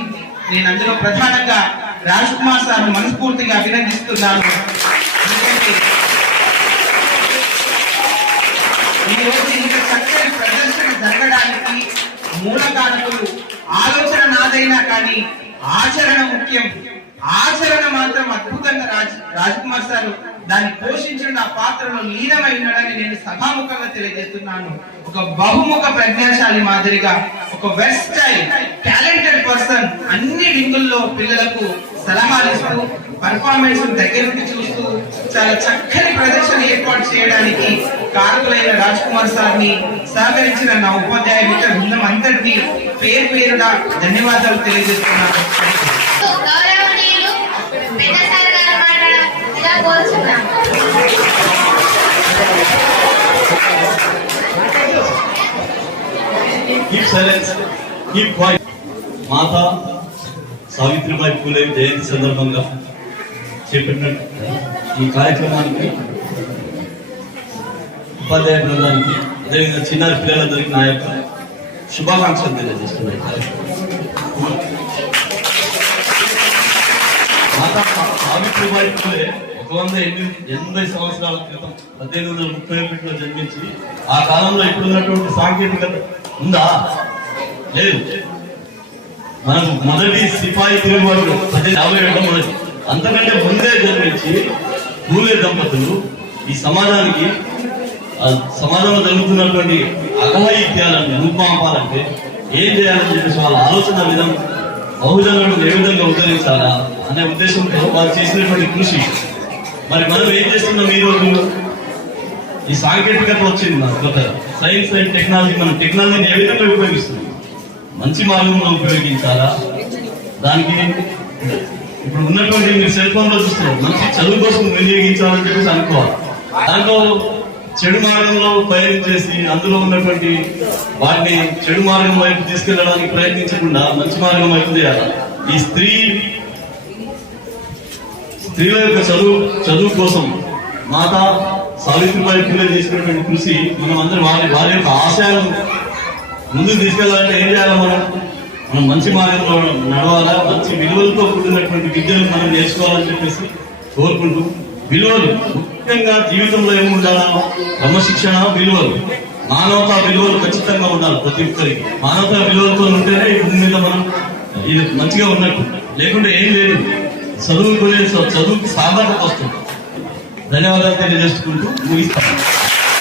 నేను అందులో ప్రధానంగా రాజ్ కుమార్ సార్ మనస్ఫూర్తిగా అభినందిస్తున్నాను. ఎందుకంటే ఈ రోజు ఇంత చక్కని ప్రదర్శన జరగడానికి మూలకారకులు ఆలోచన నాదైనా కానీ ఆచరణ ముఖ్యం. ఆచరణ మాత్రం అద్భుతంగా రాజ్ కుమార్ సార్ దాన్ని పోషించిన ఆ పాత్రలో లీనమై ఉన్నాడని నేను సభాముఖంగా తెలియజేస్తున్నాను. ఒక బహుముఖ ప్రజ్ఞాశాలి మాదిరిగా, ఒక వెర్సటైల్ టాలెంటెడ్ పర్సన్, అన్ని రింగుల్లో పిల్లలకు సలహాలు ఇస్తూ పర్ఫార్మెన్స్ దగ్గర నుండి చూస్తూ చాలా చక్కని ప్రదర్శన ఏర్పాటు చేయడానికి కారకులైన రాజ్ కుమార్ సార్ ని సహకరించిన నా ఉపాధ్యాయ మిత్ర బృందం అంతటినీ పేరు పేరుగా ధన్యవాదాలు తెలియజేస్తున్నాను. గౌరవనీయులు పెద్ద సార్ గారు మాట్లాడాలని కోరుచున్నాం. Keep silence. Keep quiet. మాతా సావిత్రిబాయి పూలే జయంతి సందర్భంగా చేపట్టిన ఈ కార్యక్రమానికి ఉపాధ్యాయ బృందానికి అదేవిధంగా చిన్నారి పిల్లలందరికీ నా యొక్క శుభాకాంక్షలు తెలియజేస్తున్నాయి. మాతా సావిత్రిబాయి పూలే 180 సంవత్సరాల క్రితం 1831లో జన్మించి ఆ కాలంలో ఇప్పుడున్నటువంటి సాంకేతికత ఉందా? లేదు. మనకు మొదటి సిపాయి తిరుగుబాటు 1857లో మొదటి, అంతకంటే ముందే జన్మించి పూలే దంపతులు ఈ సమాజానికి సమాజంలో జరుగుతున్నటువంటి అఘాయిత్యాలను రూపాంపాలంటే ఏం చేయాలని చెప్పేసి వాళ్ళ ఆలోచన విధానం బహుజనులను ఏ విధంగా ఉద్ధరించాలా అనే ఉద్దేశంతో వారు చేసినటువంటి కృషి. మరి మనం ఏం చేస్తున్నాం ఈ రోజు? ఈ సాంకేతికత వచ్చింది, మన కొత్త సైన్స్ అండ్ టెక్నాలజీ. మనం టెక్నాలజీని ఏ విధంగా ఉపయోగిస్తున్నాం? మంచి మార్గంలో ఉపయోగించాలా? దానికి ఇప్పుడు ఉన్నటువంటి మీరు సెల్ ఫోన్ లో చూస్తున్నారు, మంచి చదువు కోసం వినియోగించాలని చెప్పేసి అనుకోవాలి. దాంట్లో చెడు మార్గంలో ప్రయత్నించేసి అందులో ఉన్నటువంటి వాటిని చెడు మార్గం వైపు తీసుకెళ్ళడానికి ప్రయత్నించకుండా మంచి మార్గం వైపు చేయాలి. ఈ స్త్రీల యొక్క చదువు కోసం మాతా సావిత్రిబాయి పూలే చేసినటువంటి కృషి మనం అందరం వారి యొక్క ఆశయాలను ముందుకు తీసుకెళ్లాలంటే ఏం చేయాలి? మనం మంచి మార్గంలో నడవాలా, మంచి విలువలతో కూడినటువంటి విద్యను మనం నేర్చుకోవాలని చెప్పేసి కోరుకుంటూ, విలువలు ముఖ్యంగా జీవితంలో ఏముండాలా? క్రమశిక్షణ, విలువలు, మానవతా విలువలు ఖచ్చితంగా ఉండాలి ప్రతి ఒక్కరికి. మానవతా విలువలతో ఉంటేనే ఈ భూమి మీద మనం ఇది మంచిగా ఉన్నట్టు, లేకుంటే ఏం లేదు. చదువుకునే చదువుకి సార్థకత వస్తుంది. ధన్యవాదాలు తెలియజేసుకుంటూ ముగిస్తాను.